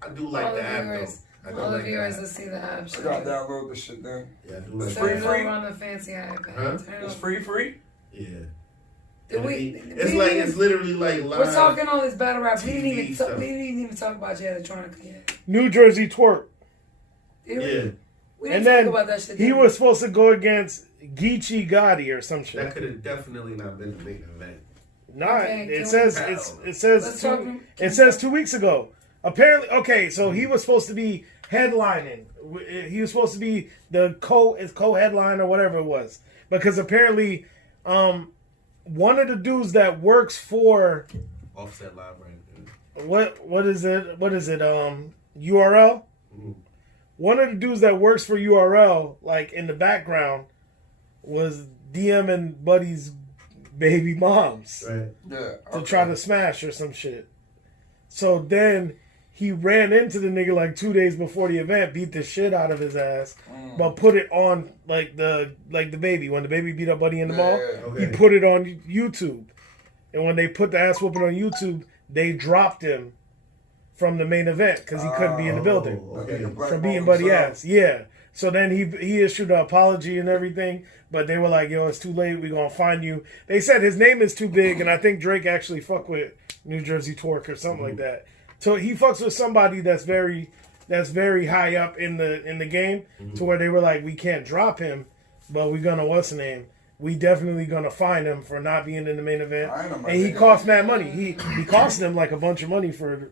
I do like All the the app viewers, though. I do all the like viewers that. that see the app. I gotta download this shit then. Yeah, I do like Turn it free? over on the fancy iPad. Huh? Turn it It's over. free? Yeah. Did It's literally like live. We're talking all this battle rap. We didn't TV even stuff. we didn't even talk about Jay Electronica yet. New Jersey Twerk. Did we? Yeah, We And didn't then talk about that shit. he did we? was supposed to go against Geechee Gotti or some that shit. could have definitely not been the main event. Nah, Okay, it can says we- it says Let's talk- it says 2 weeks ago. Apparently, okay, so he was supposed to be headlining. He was supposed to be the co-headline or whatever it was, because apparently, one of the dudes that works for Offset live right what is it URL. Mhm. One of the dudes that works for URL, like in the background, was DMing Buddy's baby moms there. Right. Yeah. to try to smash or some shit. So then he ran into the nigga like 2 days before the event, beat the shit out of his ass, but put it on like the baby. When the baby beat up Buddy in the mall, Okay. he put it on YouTube. And when they put the ass whooping on YouTube, they dropped him from the main event because he couldn't be in the building Okay. from beating Buddy ass. Yeah. So then he issued an apology and everything, but they were like, "Yo, it's too late. We're gonna find you." They said his name is too big, and I think Drake actually fuck with New Jersey Twerk or something like that. So he fucks with somebody that's very high up in the game, to where they were like, "We can't drop him, but we're gonna what's the name? We definitely gonna find him for not being in the main event." I know my And he nigga. cost mad money. He cost them like a bunch of money for.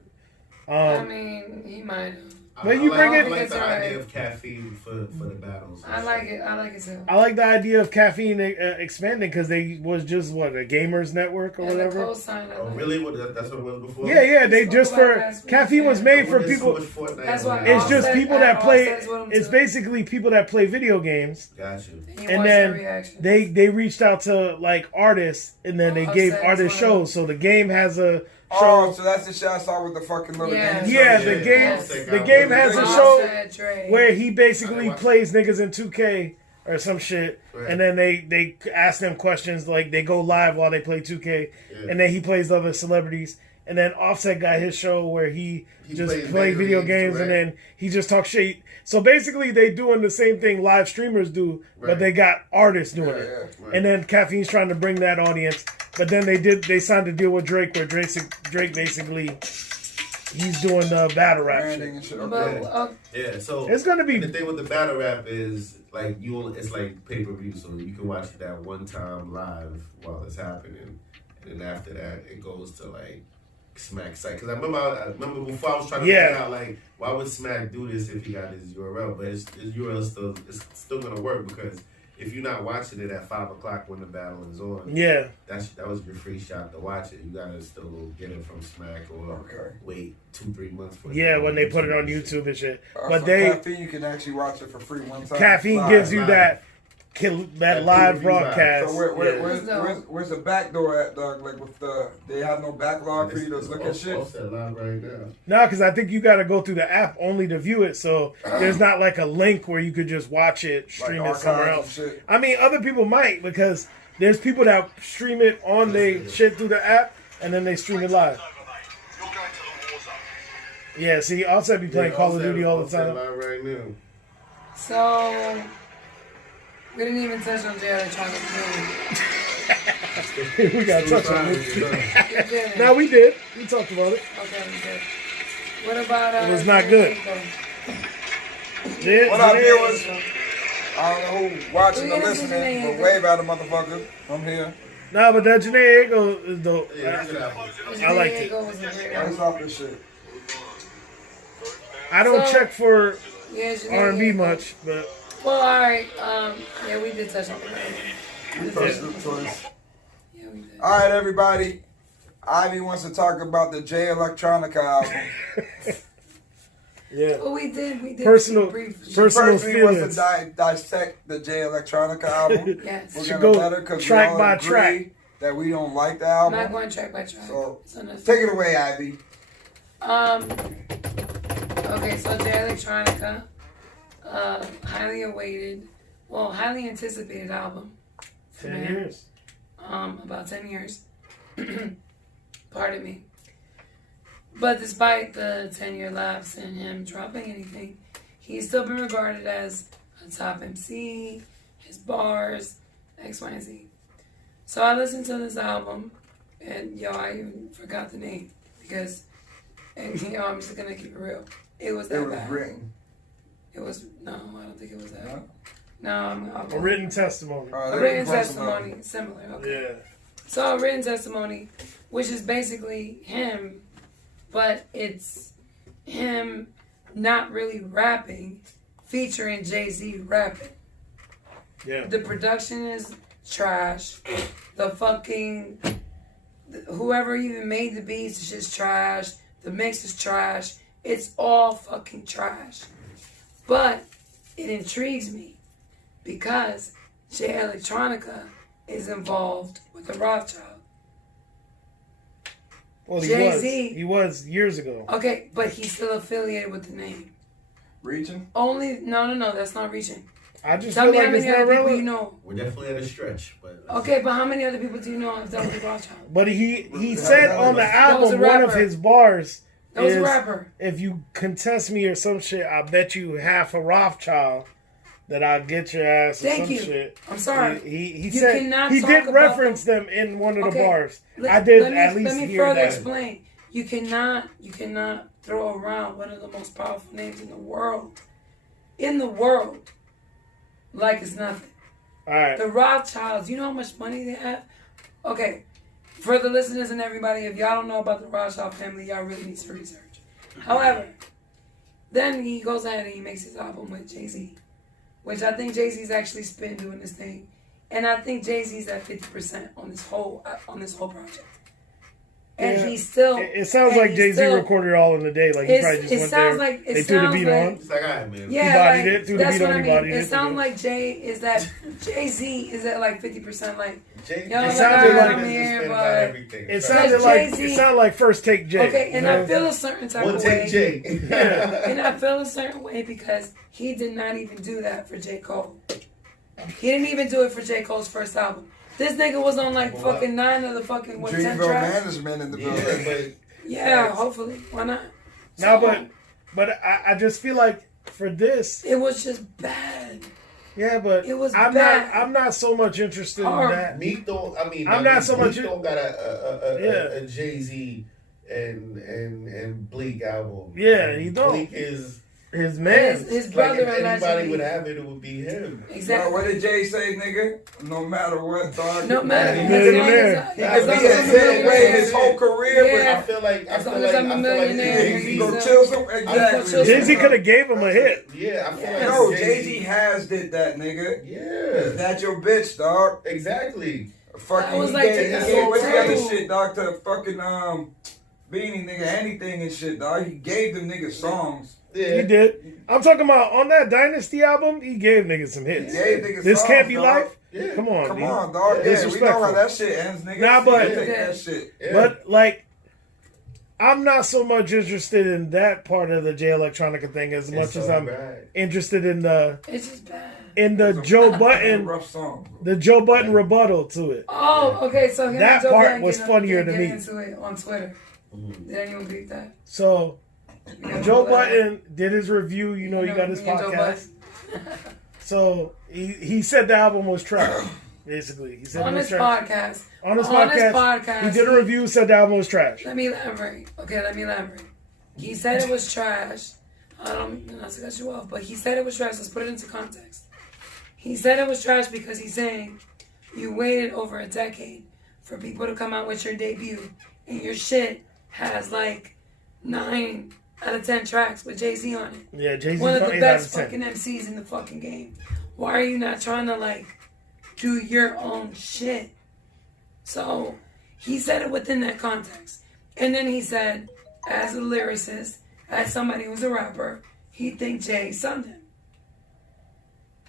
I mean, he might have. But you bring I it. like the Alright. idea of caffeine for the battles. I like it. I like it too. I like the idea of caffeine expanding because they was just what a gamers network or And the whatever. co-sign. Oh, really? That's what it was before? Yeah. They Spoke just about for last week, caffeine was yeah. made for There's people. so much Fortnite That's on why there. It's just Offset- people that play. Offset's with 'em It's too. basically people that play video games. Got you. And, you And watch their then reaction. they reached out to like artists, and then they Oh, gave Offset's artists one of them. shows. So the game has a Oh, show. so that's the shit I saw with the fucking little Yeah. game. Yeah, show. the Yeah, game. Offset The got game one. has a Offset, show Offset, Dre. where he basically I watched plays niggas in 2K or some shit, Right. and then they ask them questions like they go live while they play 2K, Yeah. and then he plays other celebrities. And then Offset got his show where he just plays play video games, and right. then he just talks shit. So basically, they doing the same thing live streamers do, but Right. they got artists doing Yeah, it. yeah. Right. And then Caffeine's trying to bring that audience, but then they signed a deal with Drake where Drake basically he's doing the battle rap Branding shit. and shit. But Okay. Yeah, so It's gonna the be thing with the battle rap is like it's like pay per view, so you can watch it that one time live while it's happening, and then after that it goes to like Smack site. Because I remember before I was trying to Yeah. figure out like why would Smack do this if he got his URL, but his URL it's still gonna work because if you're not watching it at 5 o'clock when the battle is on, yeah. that was your free shot to watch it. You gotta still get it from Smack or Okay. wait 2-3 months for it. Yeah, to go when they on put it on and shit. YouTube and shit. So But they caffeine, you can actually watch it for free one time. caffeine Live. gives you live. that That live pay-per-view live. broadcast. So Yeah. where's the back door at, dog? Like with they have no backlog for you to look at shit. Offset live right now. No, because I think you got to go through the app only to view it. So there's not like a link where you could just watch it, stream it somewhere archives and else. shit. I mean, other people might because there's people that stream it on their shit through the app and then they stream it live. Yeah, see, Offset be playing Call of Duty all the Offset time. live right now. So we didn't even touch on Jay Electronic. We got to touch on It's it. done. Did. Now we did. We talked about it. Okay, we did. What about It was not good. Yeah, What I yeah. did was, I don't know who watching or Yeah, listening, yeah. but wave at a motherfucker. I'm here. Nah, but that Janae Ego is dope. Yeah, it's good. I liked it. Let's off this shit. I don't So- check for Yeah, R&B much, but Well, all right. Yeah, we did touch on it. We first the choice. Yeah, we did. All right, everybody. Ivy wants to talk about the Jay Electronica album. yeah. Well, we did. Personal- briefly. personal Personally, wants feelings. to dissect the Jay Electronica album. Yes. We're Should gonna go let her because we track all by agree track. that we don't like the I'm not album. going track by track. So, It's unnecessary. Take it away, Ivy. Okay, so Jay Electronica, highly awaited, well, highly anticipated album. for 10 him. years. About 10 years. Pardon me. But despite the 10-year lapse and him dropping anything, he's still been regarded as a top MC, his bars, X, Y, and Z. So I listened to this album, and I even forgot the name because, and I'm just gonna keep it real. It was that It was bad. written. It was no, I don't think it was that. No? No, I'm A written testimony. a written testimony, similar. Okay. Yeah. So a written testimony, which is basically him, but it's him not really rapping, featuring Jay-Z rapping. Yeah. The production is trash. The fucking whoever even made the beats is just trash. The mix is trash. It's all fucking trash. But it intrigues me because Jay Electronica is involved with the Rothschild. Well, Jay-Z. He was years ago. Okay, but he's still affiliated with the name. Reaching? Only no, that's not reaching. I just Tell feel me like how it's many not other people relevant. you know. We're definitely at a stretch, but Okay, but how many other people do you know have dealt with the Rothschild? But he said on the was a album, one of rapper. his bars That was is, a rapper. if you contest me or some shit, I bet you half a Rothschild that I'll get your ass or Thank some you. shit. I'm sorry. He You said cannot he talk did about reference them in one of the Okay, bars. Let- I did let me, at least Let me hear further that. explain. You cannot throw around one of the most powerful names in the world. In the world. Like it's nothing. All right. The Rothschilds, you know how much money they have? Okay, for the listeners and everybody, if y'all don't know about the Rothschild family, y'all really need to research. However, Then he goes ahead and he makes his album with Jay-Z, which I think Jay-Z's actually spin doing this thing, and I think Jay-Z's at 50% on this whole project. And Yeah. he's still. It sounds and like he's Jay-Z still- recorded it all in a day. Like he probably just it went sounds there. like They threw the beat like, on. It's like, all right, man. Yeah, bodied like, it, threw the that's beat what on, I he mean. bodied It it, sounds yeah. like Jay-Z is at like 50%. Like, Jay, Yo, Jay like, sounded like- businessman here, about but- everything. It Sorry. sounded like Jay-Z first take Jay. okay, and you know? I feel a certain type One of take way. Jay. And I feel a certain way because he did not even do that for J. Cole. He didn't even do it for J. Cole's first album. This nigga was on like Well, fucking 9 of the fucking 10 Dreamville tracks. management in the Yeah, building. but Yeah, hopefully. Why not? No, So, but I just feel like for this, it was just bad. yeah, but It was I'm bad. not. I'm not so much interested in Horrible. that. Meek don't. I mean, I'm not so much- Meek don't got Yeah. a Jay Z and Bleak album. Yeah, And he don't. Bleak is His man. His like brother if anybody allegedly. would have it, it would be him. Bro, Exactly. what did Jay say, nigga? No matter what, dog. No matter. He could be He as could long be as a I'm a head way millionaire. his whole career, Yeah. I feel like As long as I'm a millionaire, but he go He's chill some. chill Exactly. some. Jay-Z could have gave him a hit. Yeah, I feel like No, Jay-Z has did that, nigga. Yeah, That's your bitch, dog. exactly. Fucking, That was he like gave, taking he gave what's the other two. shit, dog, to fucking Beanie, nigga, anything and shit, dog. He gave them niggas songs. Yeah, He did. I'm talking about on that Dynasty album. He gave niggas some He hits. gave niggas This songs, can't be dog. life. Yeah. Come on, Come D. on, dog. Yeah, we know Disrespectful. how that shit ends, nigga. Nah, but- You take that shit. Yeah. But like, I'm not so much interested in that part of the Jay Electronica thing as much It's as so I'm bad. interested in the It's just bad. Joe Button Rough song. Bro. the Joe Button rebuttal to it. Oh, okay. So him That and Joe part Budden was get- funnier get to me. into it on Twitter. Mhm. Did anyone beat that? So Yeah, Joe but- Button did his review. You know, he got his me and Joe podcast. So he said the album was trash. Basically, he said on it was his trash. podcast. On his on his podcast, podcast, he did a review. Said the album was trash. Let me elaborate. Okay, let me elaborate. He said it was trash. I don't mean not to cut you off, but he said it was trash. Let's put it into context. He said it was trash because he's saying you waited over a decade for people to come out with your debut, and your shit has like 9 out of 10 tracks with Jay-Z on it. Yeah, Jay-Z One of the 8 out best of 10. fucking MCs in the fucking game. Why are you not trying to like do your own shit? So he said it within that context. And then he said, as a lyricist, as somebody who's a rapper, he think Jay sunned him.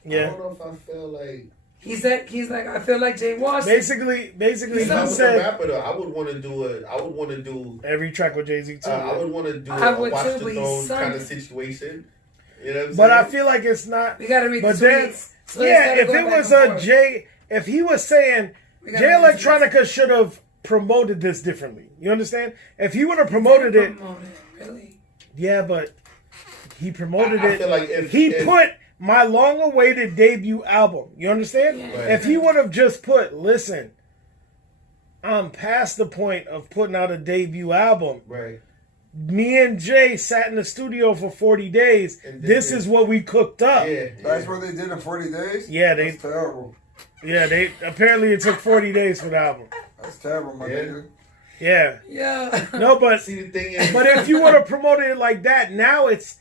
I Yeah, don't know if I feel like He said, he's like, I feel like Jay Washington. basically, if I he was a said rapper though, I would want to do it. I would want to do. every track with Jay-Z too. I would want to do I a would watch too, the but he's throne son. kind of situation. You know what I'm but I saying? feel like it's not. We gotta read But the then, tweets. So yeah, instead of if going it back was and a forth, Jay, if he was saying we gotta Jay read the tweets. Electronica should have promoted this differently. You understand? If he would have promoted it, Promote it, really? yeah, but he promoted I it. feel like if He put my long-awaited debut album. You understand? Yeah. Right. If he would have just put, listen, I'm past the point of putting out a debut album. right. Me and Jay sat in the studio for 40 days. And This then- is what we cooked up. Yeah, That's what they did in 40 days? Yeah, they That's terrible. they apparently it took 40 days for the album. That's terrible, my Yeah. nigga. Yeah. Yeah. No, but See, the thing is, but if you would have promoted it like that, now it's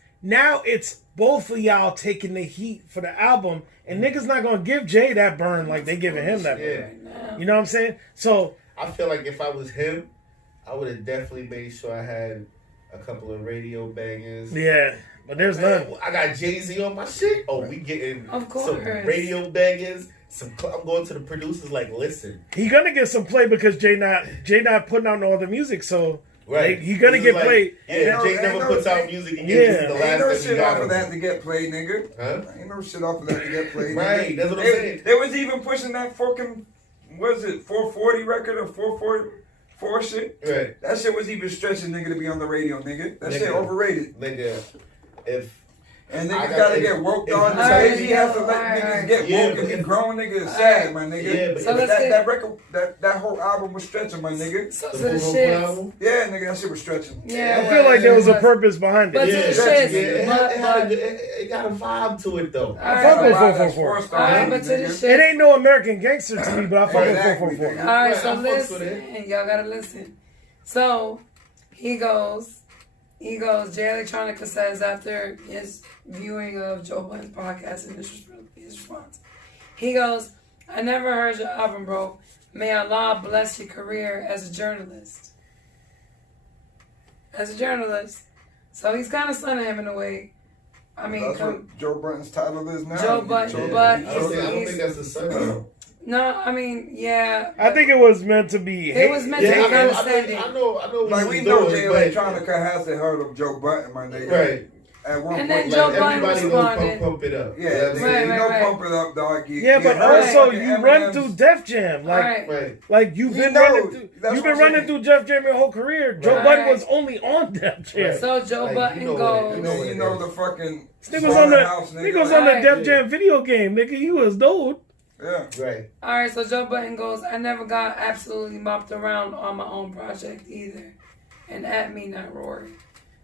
both of y'all taking the heat for the album, and niggas not gonna give Jay that burn like they giving him that burn. yeah, Right now. You know what I'm saying? So I feel like if I was him, I would have definitely made sure I had a couple of radio bangers. yeah, but there's Man, none. I got Jay-Z on my shit. Oh, we getting Of course. some radio bangers. I'm going to the producers like, listen, He gonna get some play because Jay not putting out no other music, so right? he gonna This get is played. Yeah, Jay Ain't never no- puts out music again. Yeah. This is the Ain't last no thing shit he got off of on. that to get played, nigga. Huh? Ain't no shit off of that to get played. Right, nigga. that's what I'm They- saying. They was even pushing that fucking, what is it, 440 record or 444 shit? Right, That shit was even stretching nigga to be on the radio, nigga. That shit Nigga. overrated. nigga. If And I niggas got- gotta if- get woke if- on. Alright, Jay-Z has to let alright. niggas get Yeah, woke but and if- grown niggas sad, my nigga. Yeah, but So if let's that, get- that record, that whole album was stretching, my nigga. So the to the Full shit. album, Yeah, nigga, that shit was stretching. Yeah, I feel like there was a but- purpose behind But it. to yeah, the that's- shit. it, But, had, but, it got a vibe to it though. Alright, fuck with but- 444. Alright, but to the nigga. shit. It ain't no American Gangster to me, but I fuck with Exactly, 444. nigga. Alright, Right, so I fucks with listen. Y'all gotta listen. So he goes, He goes, Jay Electronica says after his viewing of Joe Budden's podcast and his response, he goes, I never heard your album, bro. May Allah bless your career as a journalist. As a journalist. So he's kind of sunning him in a way. I mean, That's what Joe Budden's title is now. Joe Budden, Yeah. but I don't think that's the son. no, I mean, yeah. I think it was meant to be. It was meant to be condescending. I know what Like he's we know doing, Jay but- Electronica hasn't heard of Joe Budden, my nigga. Right. At one And point, then Joe Like Budden everybody responded. knows pump it up. yeah, You know what I'm nigga, saying? you Right, know, right. pump it up, dog. Yeah, but heard also fucking you run Eminem's- through Def Jam, like Right. Right. like you've We been know. running through. That's You've what been I'm running saying. through Def Jam your whole career. Joe Right. Budden was only on Def Jam. Right. So Joe Like, Budden you know goes. And then you know the fucking Nigga was on the slaughterhouse, nigga was on the Right. Def Jam video game, nigga. He was dude. Yeah. Right. All right, so Joe Budden goes, I never got absolutely mopped around on my own project either. And at me, not Rory.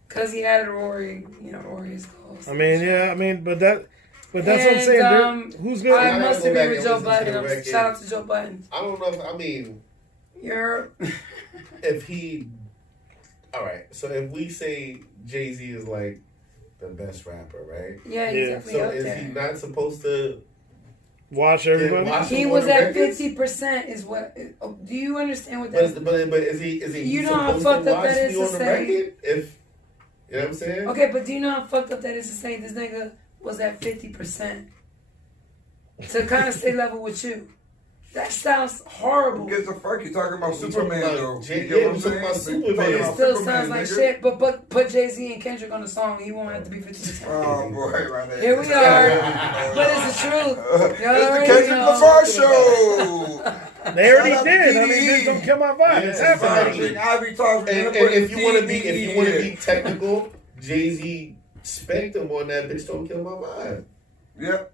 Because he added Rory, Rory is close. I mean, yeah, I mean, but that's what I'm And, saying. I Who's good? must go agree back with and Joe listen to the Budden. record. Shout out to Joe Budden. I don't know if I mean You're. if he. All right. So if we say Jay-Z is like the best rapper, right? Yeah, he's Yeah. definitely So up is there. he not supposed to? Watch everybody. watch He him was on the at records? 50%. Is what? Do you understand what that is? But is he You know how supposed fucked to up watch that is me to on the say? record? If you know what I'm saying? Okay, but do you know how fucked up that is to say this nigga was at 50%? To kind of stay level with you. That sounds horrible. Who gives a fuck? You talking about We Superman talking though? about Jay- You get yeah, what I'm we talking about saying? Superman. Talking It about still Superman, sounds like nigga. shit, but put Jay-Z and Kendrick on the song, he won't have to be 50%. Oh boy, right there. Here we are. But it's the truth. Y'all It's the already Kendrick know. Lamar show. They already Shout out to did. I mean, TDE. this don't kill my vibe. It's Yeah, happening. exactly. Ivy talks. And if you want to be technical, Jay-Z spanked him on that bitch. Don't kill my vibe. Yep,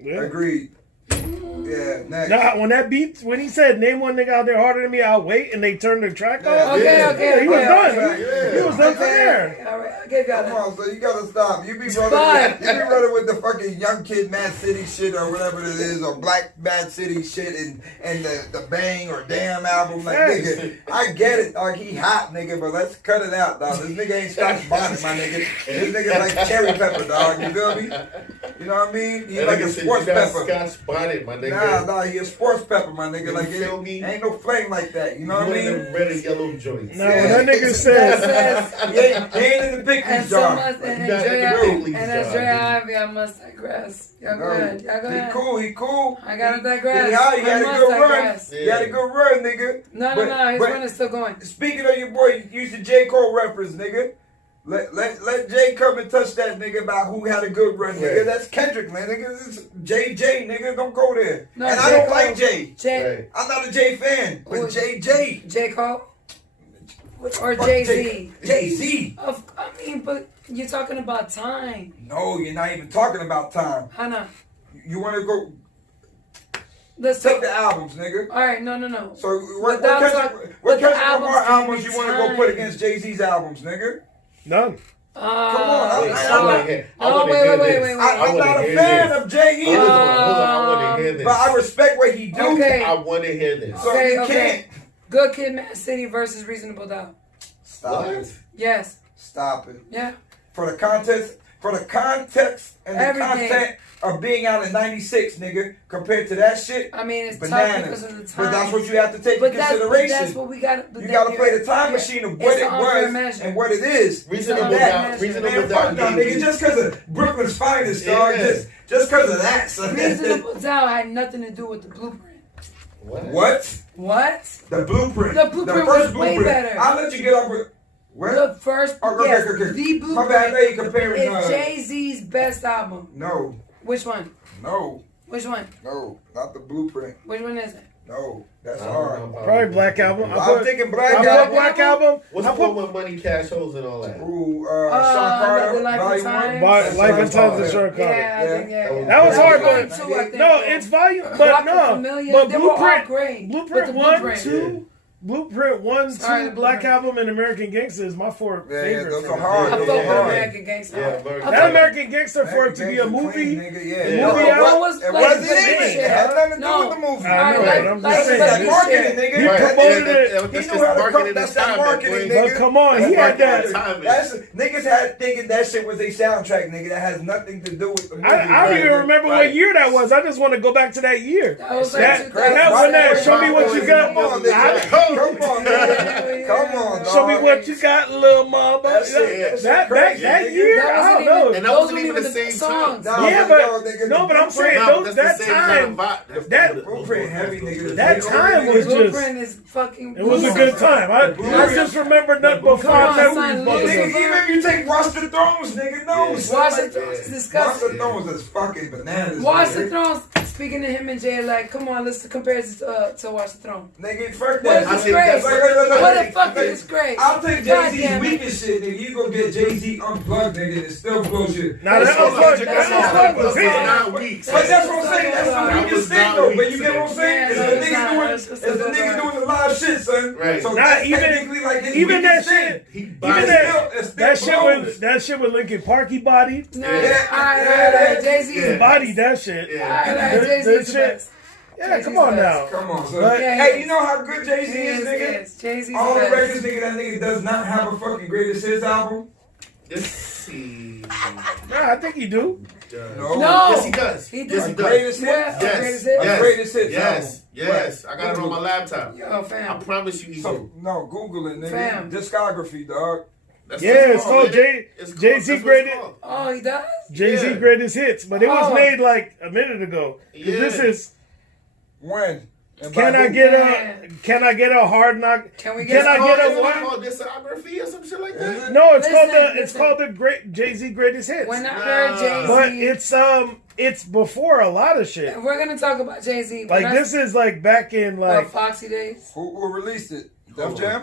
Yeah. agreed. Yeah, next. Nah, when he said name one nigga out there harder than me, I'll wait, and they turned the track Yeah. off. Okay, Yeah. okay, He was okay, done. okay. Yeah. He was done from there. All right, I gave y'all Come that. on, so you gotta stop. You be But- running with the fucking Young Kid, Mad City shit or whatever it is, or Black Mad City shit, and the Bang or Damn album. Like Yes. nigga, I get it. Like he hot, nigga, but let's cut it out, dog. This nigga ain't Scotch Bonnet, my nigga. This nigga like cherry pepper, dog. You feel me? You know what I mean? He That like nigga a said sports you got pepper. Scotch bonnet, my nigga. Nah, he a sports pepper, my nigga. You Like feel me? ain't no flame like that. You know what I One of mean? them red and yellow joints. Now, when that nigga said, That He ain't in the big and league so jar. much, and You got Dre, the big leagues, and as dog, Dre dude. Ivy, I must digress. Y'all go ahead. Y'all go He ahead. cool, he cool. I gotta He digress. hot, he had I a must good run. digress. He had a good run, nigga. No, But- his but- run is still going. Speaking of your boy, use the J. Cole reference, nigga. Let Jay come and touch that nigga about who had a good run, nigga. Right. That's Kendrick, man, nigga. This is JJ, nigga. Don't go there. No, and J. I don't Cole. like Jay. Jay, Right. I'm not a Jay fan, but Who- JJ. J. Cole? Or Fuck Jay Z? Jay-Z. I mean, but you're talking about time. No, you're not even talking about time. How not? You want to go Let's take talk. the albums, nigga. All right, no. So what Without Kendrick, talk- what but the Kendrick albums Lamar can albums be you want to go timed. put against Jay-Z's albums, nigga? none. Come on, Wait, I- I wanna I- hear- I No, wanna wait, hear wait, this. wait, wait. I I'm wanna not a hear fan this. of Jay either. Hold on, I want to hear this. But I respect what he do. Okay. I want to hear this. So Okay, you okay. can't. Good Kid, Mad City versus Reasonable Doubt. Stop What? it. Yes. Stop it. Yeah. For the context and the Everything. content of being out in '96, nigga, compared to that shit, I mean, it's tough bananas. because of the time. But that's what you have to take But into that's consideration. what we got. You got to play the time machine of what it was and what it is. Reasonable It's doubt. not Reasonable Man, fuck doubt. no, gave nigga. you- Just because of Brooklyn's finest, dog. Yeah. Just because of that. Son. Reasonable Doubt had nothing to do with the blueprint. What? What? The blueprint. The blueprint first was way blueprint. better. I'll let you get over. What? The first, Oh, okay, yes, okay. the My bad. I know you blueprint comparing. is Jay-Z's best album. No, Which one? no, Which one? no, not the blueprint. Which one is it? No, that's I don't hard. know. Probably Black Album. I'm thinking Black I put Album. Black Album. What's I the one put with Money, Cash, Hoes, and all that? Ooh, Sean Carter, The Life and Volume Times. 1. Life and Times of Sean Carter. Yeah, I think, yeah. That was hard, volume but two, I think, no, yeah. it's volume, Rock but the no, Familiar, but they were all Blueprint, great. But Blueprint the 1, Blueprint. 2, Blueprint 1, Sorry, 2, the Black Blueprint. Album, and American Gangster is my four Yeah, favorites. those from are the hard. I day. fuck Those with are hard. American Gangster. Yeah, I American fuck That with- American Gangster for it to be a Gangster movie. clean, nigga, Yeah. yeah. Movie No, out? what was it like wasn't the even shit. It shit. had nothing to do No. with the movie. I know, Alright, and I'm like- just like- saying. That's like- marketing, shit. nigga. He promoted it. He knew how to come. That's that marketing, nigga. But come on, he had that. That's niggas had thinking that shit was a soundtrack, nigga. That has nothing to do with the movie. I don't even remember what year that was. I just want to go back to that year. That was That- like that one there, show me what you got. Come on, nigga. I- Come on, nigga. Come on, Show me dog. what you got, little mama. That shit- That crazy, that nigga. year, That I wasn't don't know. And that those wasn't weren't even the same songs. time. Nah, Yeah, nigga, but nigga, no, but I'm saying No, those, that's that the same kind time. of vibe. that- Blueprint heavy, nigga. That time was just. Blueprint is fucking. It was a good time. I just remember nothing before Come on, that son, was Nigga, fucking. even if you take Watch the Thrones, nigga, no. Yeah. son, Watch like, the Thrones is Watch the disgusting. Thrones is fucking bananas. Watch nigga. the Thrones. Speaking to him and Jay, like, come on, let's compare this to Watch the Throne. Nigga, fuck What that. is I this think grace? that's- What the fuck is this grace? I'll take God Jay-Z's damn it. weakest shit, nigga. You go get Jay-Z unplugged, nigga, and it still blows you. Now that That's unplugged, not- that that's not- unplugged was that's hit. not- 9 weeks. But that's what I'm saying. That's the That weakest was thing, not though. weak But you get what I'm saying? Yeah, It's the that's niggas not- doing, that's it's just the not niggas right. doing the live shit, son. Right. So Nah, that's even- technically like his even that weakest shit- thing. He Even bodied that, it still that shit blows. with Linkin Park, he bodied. No, Yeah. alright, Jay-Z Yeah. is He bodied that shit. Yeah. Alright, The- Jay-Z the is the shit- best. Yeah, Jay-Z's come on the now. best. Come on, son. But- Yeah, he Hey, is. you know how good Jay-Z He is, nigga? yes. Jay-Z's All the the best. records, nigga, that nigga does not have a fucking greatest hits album. Let's see. Nah, I think he do. No. No. Yes, he does. He Yes, does. he A does. greatest hits? Well, Yes. greatest hits? Yes. A greatest hits Yes. album. Yes. What? I got it on my laptop. Yo, I fam. promise you, he So, do. no, Google it, nigga. Fam. Discography, dog. That's Yeah, what it's called ain't it? Jay- It's called- Jay-Z that's what it's graded- called. Oh, he does? Jay-Z Yeah. greatest hits, but it was Oh. made like a minute ago. 'Cause Yeah. This is When? And by can I who? get a hard knock? Can we Can get I It's get called- a it's what? called discography or some shit like Is that. it? No, it's Listen, it's listen. called the great Jay-Z greatest hits. When I Nah. heard Jay-Z, But it's before a lot of shit. we're gonna talk about Jay-Z. Like this is like back in like Foxy days. Who released it? Def Hold on. Jam?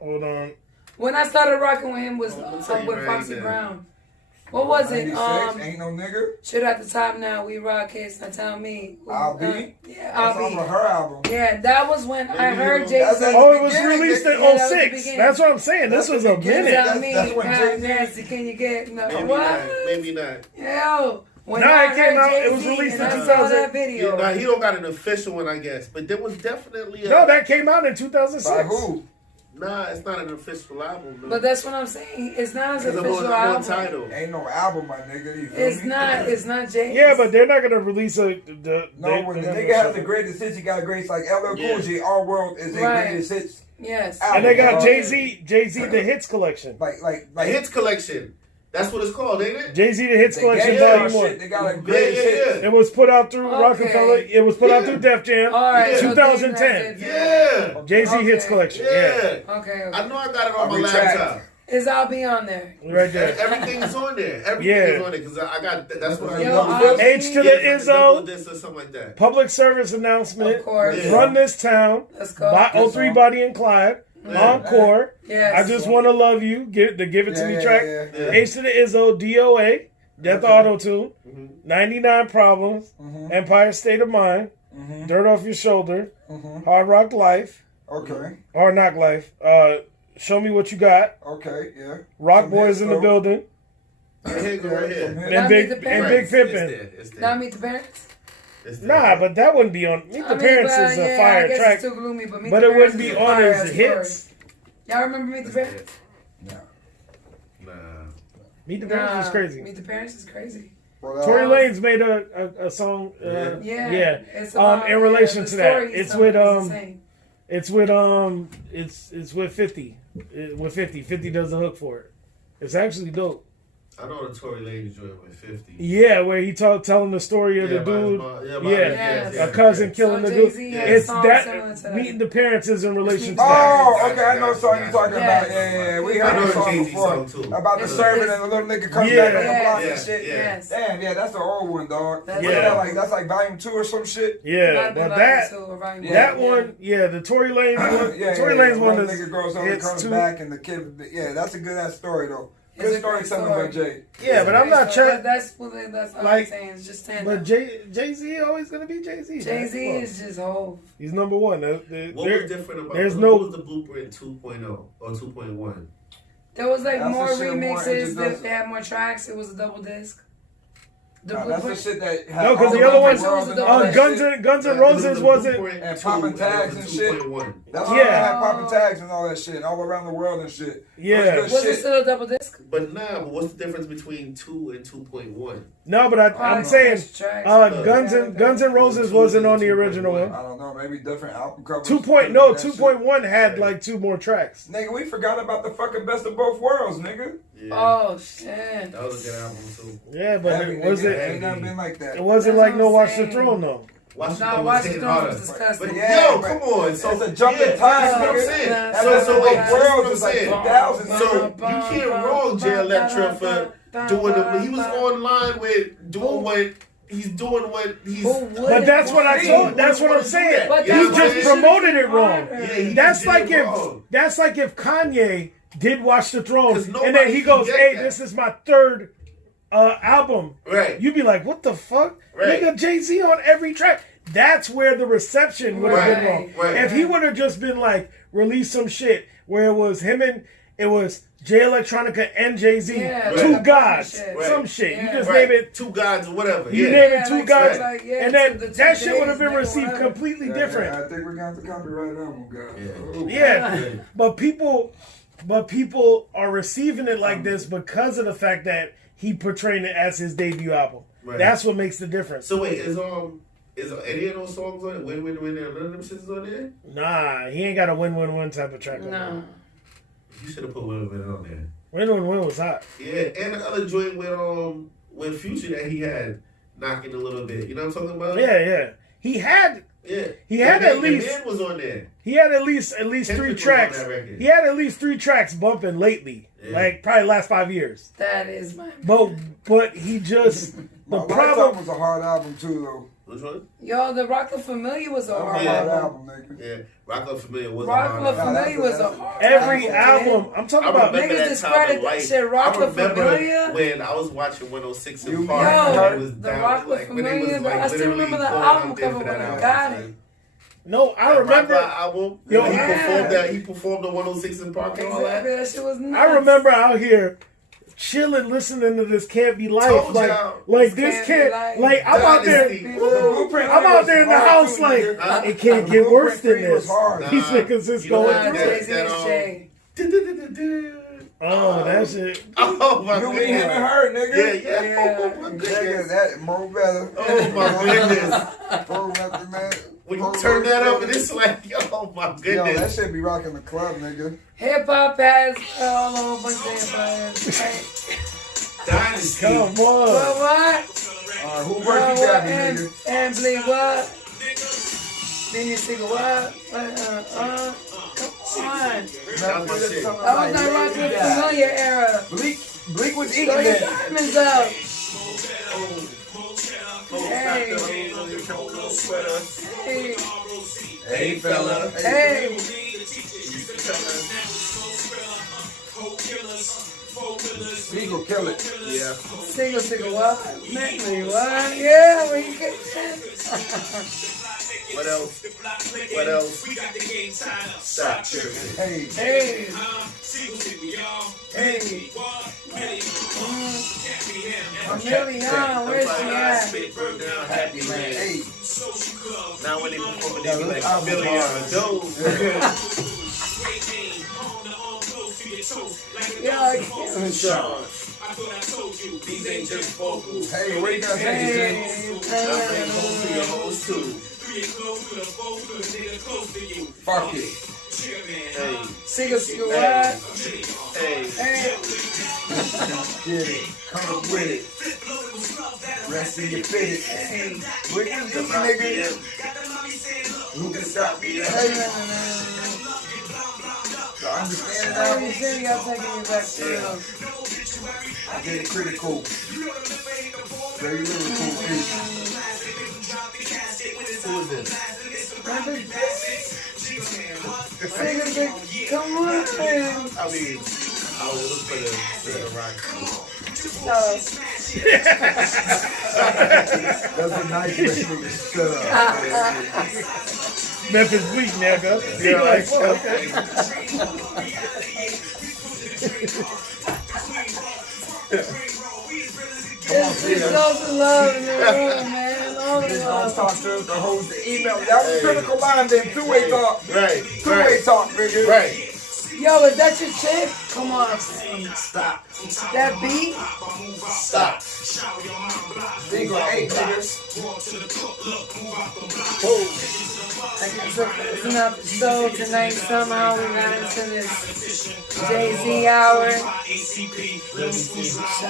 hold on. When I started rocking with him was I'm gonna tell you with right Foxy now. Brown. What was it? 96, Ain't No Nigga? Shit at the top now. We rock kids. Now tell me. I'll Be? Yeah, That's I'll off be. of her album. Yeah, that was when I Maybe heard you know- Jay-Z. That's Oh, it was beginning, released in yeah, that was the 06. beginning. That's what I'm saying. This That's was the a beginning. minute. Tell me That's when how Jay-Z- nasty can you get? No, Maybe what? not. Maybe not. Yo, when Nah, I it came heard out- it Jay-Z was released and in I saw 2000. that video. Yeah, nah, he don't got an official one, I guess. But there was definitely a. No, that came out in By 2006. who? Nah, it's not an official album. No. But that's what I'm saying. It's not his Because I'm official on album. title. Ain't no album, my nigga. You feel It's me? not. It's not Jay. Yeah, but they're not gonna release No, when the nigga has the greatest hits, he got greats like LL Cool Yeah. J. Our World is a Right. greatest hits. Yes. album. And they got dog. Jay-Z the hits collection. The hits collection. That's what it's called, ain't it? Jay-Z the hits They collection gangsta volume shit, 1. They got a Yeah, greatest yeah, hits. It was put out through Okay. Rockefeller. It was put out through Def Jam. All right. Yeah. so 2010. then Yeah. Jay-Z Okay. hits collection. Yeah. Yeah. Okay. I know I got it on I my retract. laptop. Is I'll be on there. Right there. Everything's on there. Everything Yeah. is on there because I got that's what I Yo, know. H to the Yeah, it's like a double Izzo. disc or something like that. Public service announcement. Of course. Yeah. Run this town. Let's go. By 03 Bonnie and Clyde. Yeah. Encore. Yes. I just want to love you. Give it to me track. Yeah. H to the Izzo. DOA. Death Auto Tune. 99 Problems. Empire State of Mind. Dirt Off Your Shoulder. Hard Rock Life. Okay, Hard Knock Life. Show Me What You Got. okay, yeah. Rock Some Boys hits, in the though. building. Right here, go right here. Some And Not Big Meet the and Parents. Big It's Pimpin'. there. It's there. Not Meet the Parents. It's there. Nah, but that wouldn't be on. Meet the Parents but, is a yeah, I fire guess track, It's too gloomy, but Meet but the it Parents wouldn't be is a on fire as story. hits. Y'all remember Meet the Parents? Nah. Meet the Parents is crazy. Meet the Parents is crazy. Well, Tory Lanez made a song. Yeah. Yeah. It's In relation the to that, story it's is something with insane. it's with 50. With 50. 50 does the hook for it. It's actually dope. I know the Tory Lanez joint with 50. Yeah, where he telling the story of the about his dude. mom. Yeah. Yes. A cousin killing So the dude. Jay-Z has It's songs similar to that that. meeting the parents is in relation to that. Oh, okay, I know the song you're talking Yes. about. Yeah, we I heard know the the song Jay-Z before. song, too. About the It's- servant and the little nigga comes Yeah. back on the block Yeah. and shit. Yeah. Yes. Damn, yeah, that's the old one, dog. That's What's Yeah. that, that's like volume 2 or some shit. Yeah, Might be but like that two or volume that one. one, yeah, the Tory Lanez one, Yeah, Tory yeah, Lanez one one is nigga grows up and it's comes too. back and the kid. Yeah, that's a good ass story though. It's Good a great storytelling by story. Jay. Yeah, but I'm not sure. That's all Like, I'm saying. It's just stand But up. Jay Z always gonna be Jay Z. Jay Z is just whole. He's number one. What was different about there's what no- was the Blueprint 2.0 or 2.1? There was like That's more the shit, more remixes. introduction. They had more tracks. It was a double disc. That's the shit that. No, because the other ones, world and all Oh, that Guns shit. and Roses wasn't. And popping tags and shit. 2.1. That's why Yeah. I had popping tags and all that shit, all around the world and shit. Yeah. That's Was good it shit. still a double disc? But what's the difference between 2 and 2.1? No, but I'm saying Guns and Roses wasn't on the original one. I don't know, maybe different album covers. 2.1 had like 2 more tracks. Nigga, we forgot about the fucking best of both worlds, nigga. Yeah. Oh shit! That was a good album too. Yeah, but Heavy, it was nigga, ain't it? never been like that. It wasn't That's like what no I'm Watch the saying. Throne though. Watch No, Watch the Throne was disgusting. But Yeah, yo, but come on. So it's a jump in time, that's what I'm nigga. saying. That's So what wait, I'm this is what world I'm is like saying. 2000. So you can't wrong Jay Electra for doing the. He was online with doing what he's doing. What he's. But that's what I told. That's what I'm saying. But He that's just what promoted it wrong. Yeah, he That's just like did it if wrong. Kanye did Watch the Throne, 'Cause and nobody then he can goes, get "Hey, that. this is my third album." Right. You'd be like, "What the fuck?" Right. Nigga, Jay-Z on every track. That's where the reception would have been Right, wrong. right. If he would have just been like, release some shit where it was him and it was Jay Electronica and Jay-Z, Yeah, two like a gods, partnership. some Right. shit. You Yeah. just Right. name it. 2 gods or whatever. You Yeah. name it Yeah, two like, gods, like, yeah, and then the two that shit would have days, been received whatever. completely different. I think we're going to copyright album, guys. Yeah. Ooh. Yeah, Yeah. but people are receiving it like this because of the fact that he portrayed it as his debut album. Right. That's what makes the difference. So wait, is any of those songs on it? Win, none of them shits on there? Nah, he ain't got a win-win-win type of track. on there. No. You should have put Win on there. Win-win-win was hot. Yeah, and the other joint with Future that he had knocking a little bit. You know what I'm talking about? Yeah. He had Yeah. at least- Man was on there. at least Kendrick 3 was tracks. on that record. He had at least 3 tracks bumping lately, Yeah. like probably last 5 years. That is my. But he just My the Lifetime problem. was a hard album, too, though. Which one? Yo, the Rock La Familia was a That was hard a hard album. album, nigga. Yeah. Rock La Familia was Rock a La hard album. Familia was a hard Every album. album, I'm talking I about. remember Niggas that discredit time of that life. shit, Rock I La remember Familia. when I was watching 106 in You Park. Yo, when it was the down, Rock La like, when they was, Familia, like, I still literally remember the going album out there cover for that when I album, got son. it. No, I That remember. Rock La album. Yo, He yeah. performed that. He performed the 106 in Park and all Exactly, that. that shit was nuts. I remember out here chilling, listening to this Can't Be Life. Told Like, y'all. like This this Can't Be can't. Life. Like I'm out there. Dynasty. Blueprint I'm out there in the was house hard, like too, nigga. Huh? it can't The get worse Blueprint than thing was this. hard. Nah. These niggas is You know going what? Nah, through it. Jay-Z is Jay. Oh, that shit. Oh my You be him and goodness. her, nigga. Yeah. Yeah. Oh my Nigga, goodness. that more better. Oh my goodness. Pro method, man. When you Pro turn that up, method. and it's like, oh my Yo, that goodness. shit be rocking the club, nigga. Hip hop has all over bunch of hip hop. Dynasty. Come on. What? Who worked you got me, And nigga? and Bleak what? Then you think what? Come on. That was my shit. That was that Rock La Familia era. Bleak was eating Throw your that. diamonds up. Hey. Hey, fella. Hey. Bleak will kill it. Yeah. Single what? Mentally what? Yeah, when you get What else? What else? Stop tripping. Hey, Hey. Hey. Amelia, where's she at? Happy man. hey. Now when they perform, Yeah, they be this like, album Billy hard. on those. Yeah, I can't. Sean. These ain't just vocals. Hey, what you got to say, Hey. I bring home to your hoes too. Fuck it. Hey, Single what? hey. Hey. Get it. Come with it. Rest in your fit. Hey. Bleak was eating, nigga. Who can stop me? Hey, I understand Oh, now. you said y'all taking me back to I get it critical. Very lyrical. Hey. Who is this? Come on. I mean, I was looking for the rock. That's a nice way to shut up. Memphis Bleak, nigga. Yeah, Like, like, okay. Come on, Just show some love in the room, man. All the Bitch don't love. talk to us, the hoes, the email. That was critical mind, then two-way talk. Right. Two-way talk, nigga. Right. Yo, is that your chick? Come on, man. Stop. That beat? Stop. Single eight, nigga. It's an episode tonight. Somehow we got into this Jay-Z hour. Shout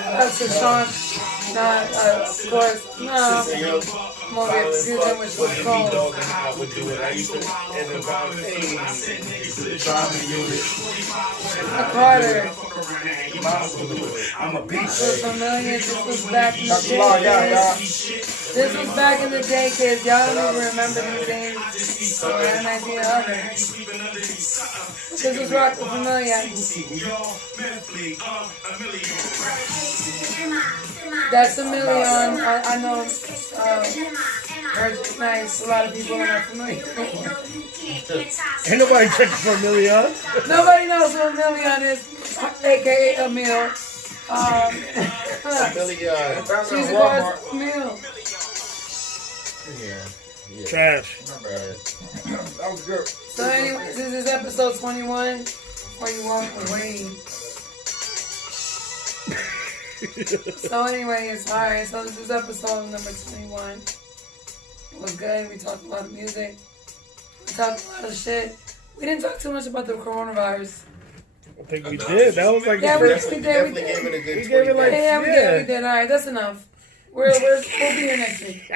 out to Sean. Not, of course, no. I'm gonna get confused with what's called. I would do it. I used to end about Carter. I'm a beast. Was familiar. This was back in the That's all I got, y'all. day. This was back in the day, kids. Y'all don't even remember these names. So I have an idea of it. This was Rock with Familia. That's a million. I know. Urgent Nights. A lot of people are not familiar. Ain't nobody checking for a million. Nobody knows who a million is, aka Emil. She's a bar Emil. Yeah. Trash. That was good. So anyways, this is episode 21. 21 away. So anyways, alright, so this is episode number 21. It was good. We talked a lot of music. We talked a lot of shit. We didn't talk too much about the coronavirus. I think we did. That was like Yeah, the we first. did. Definitely gave it a good We gave it 20 like- Yeah, we Yeah. did. Alright, that's enough. We'll be here next week.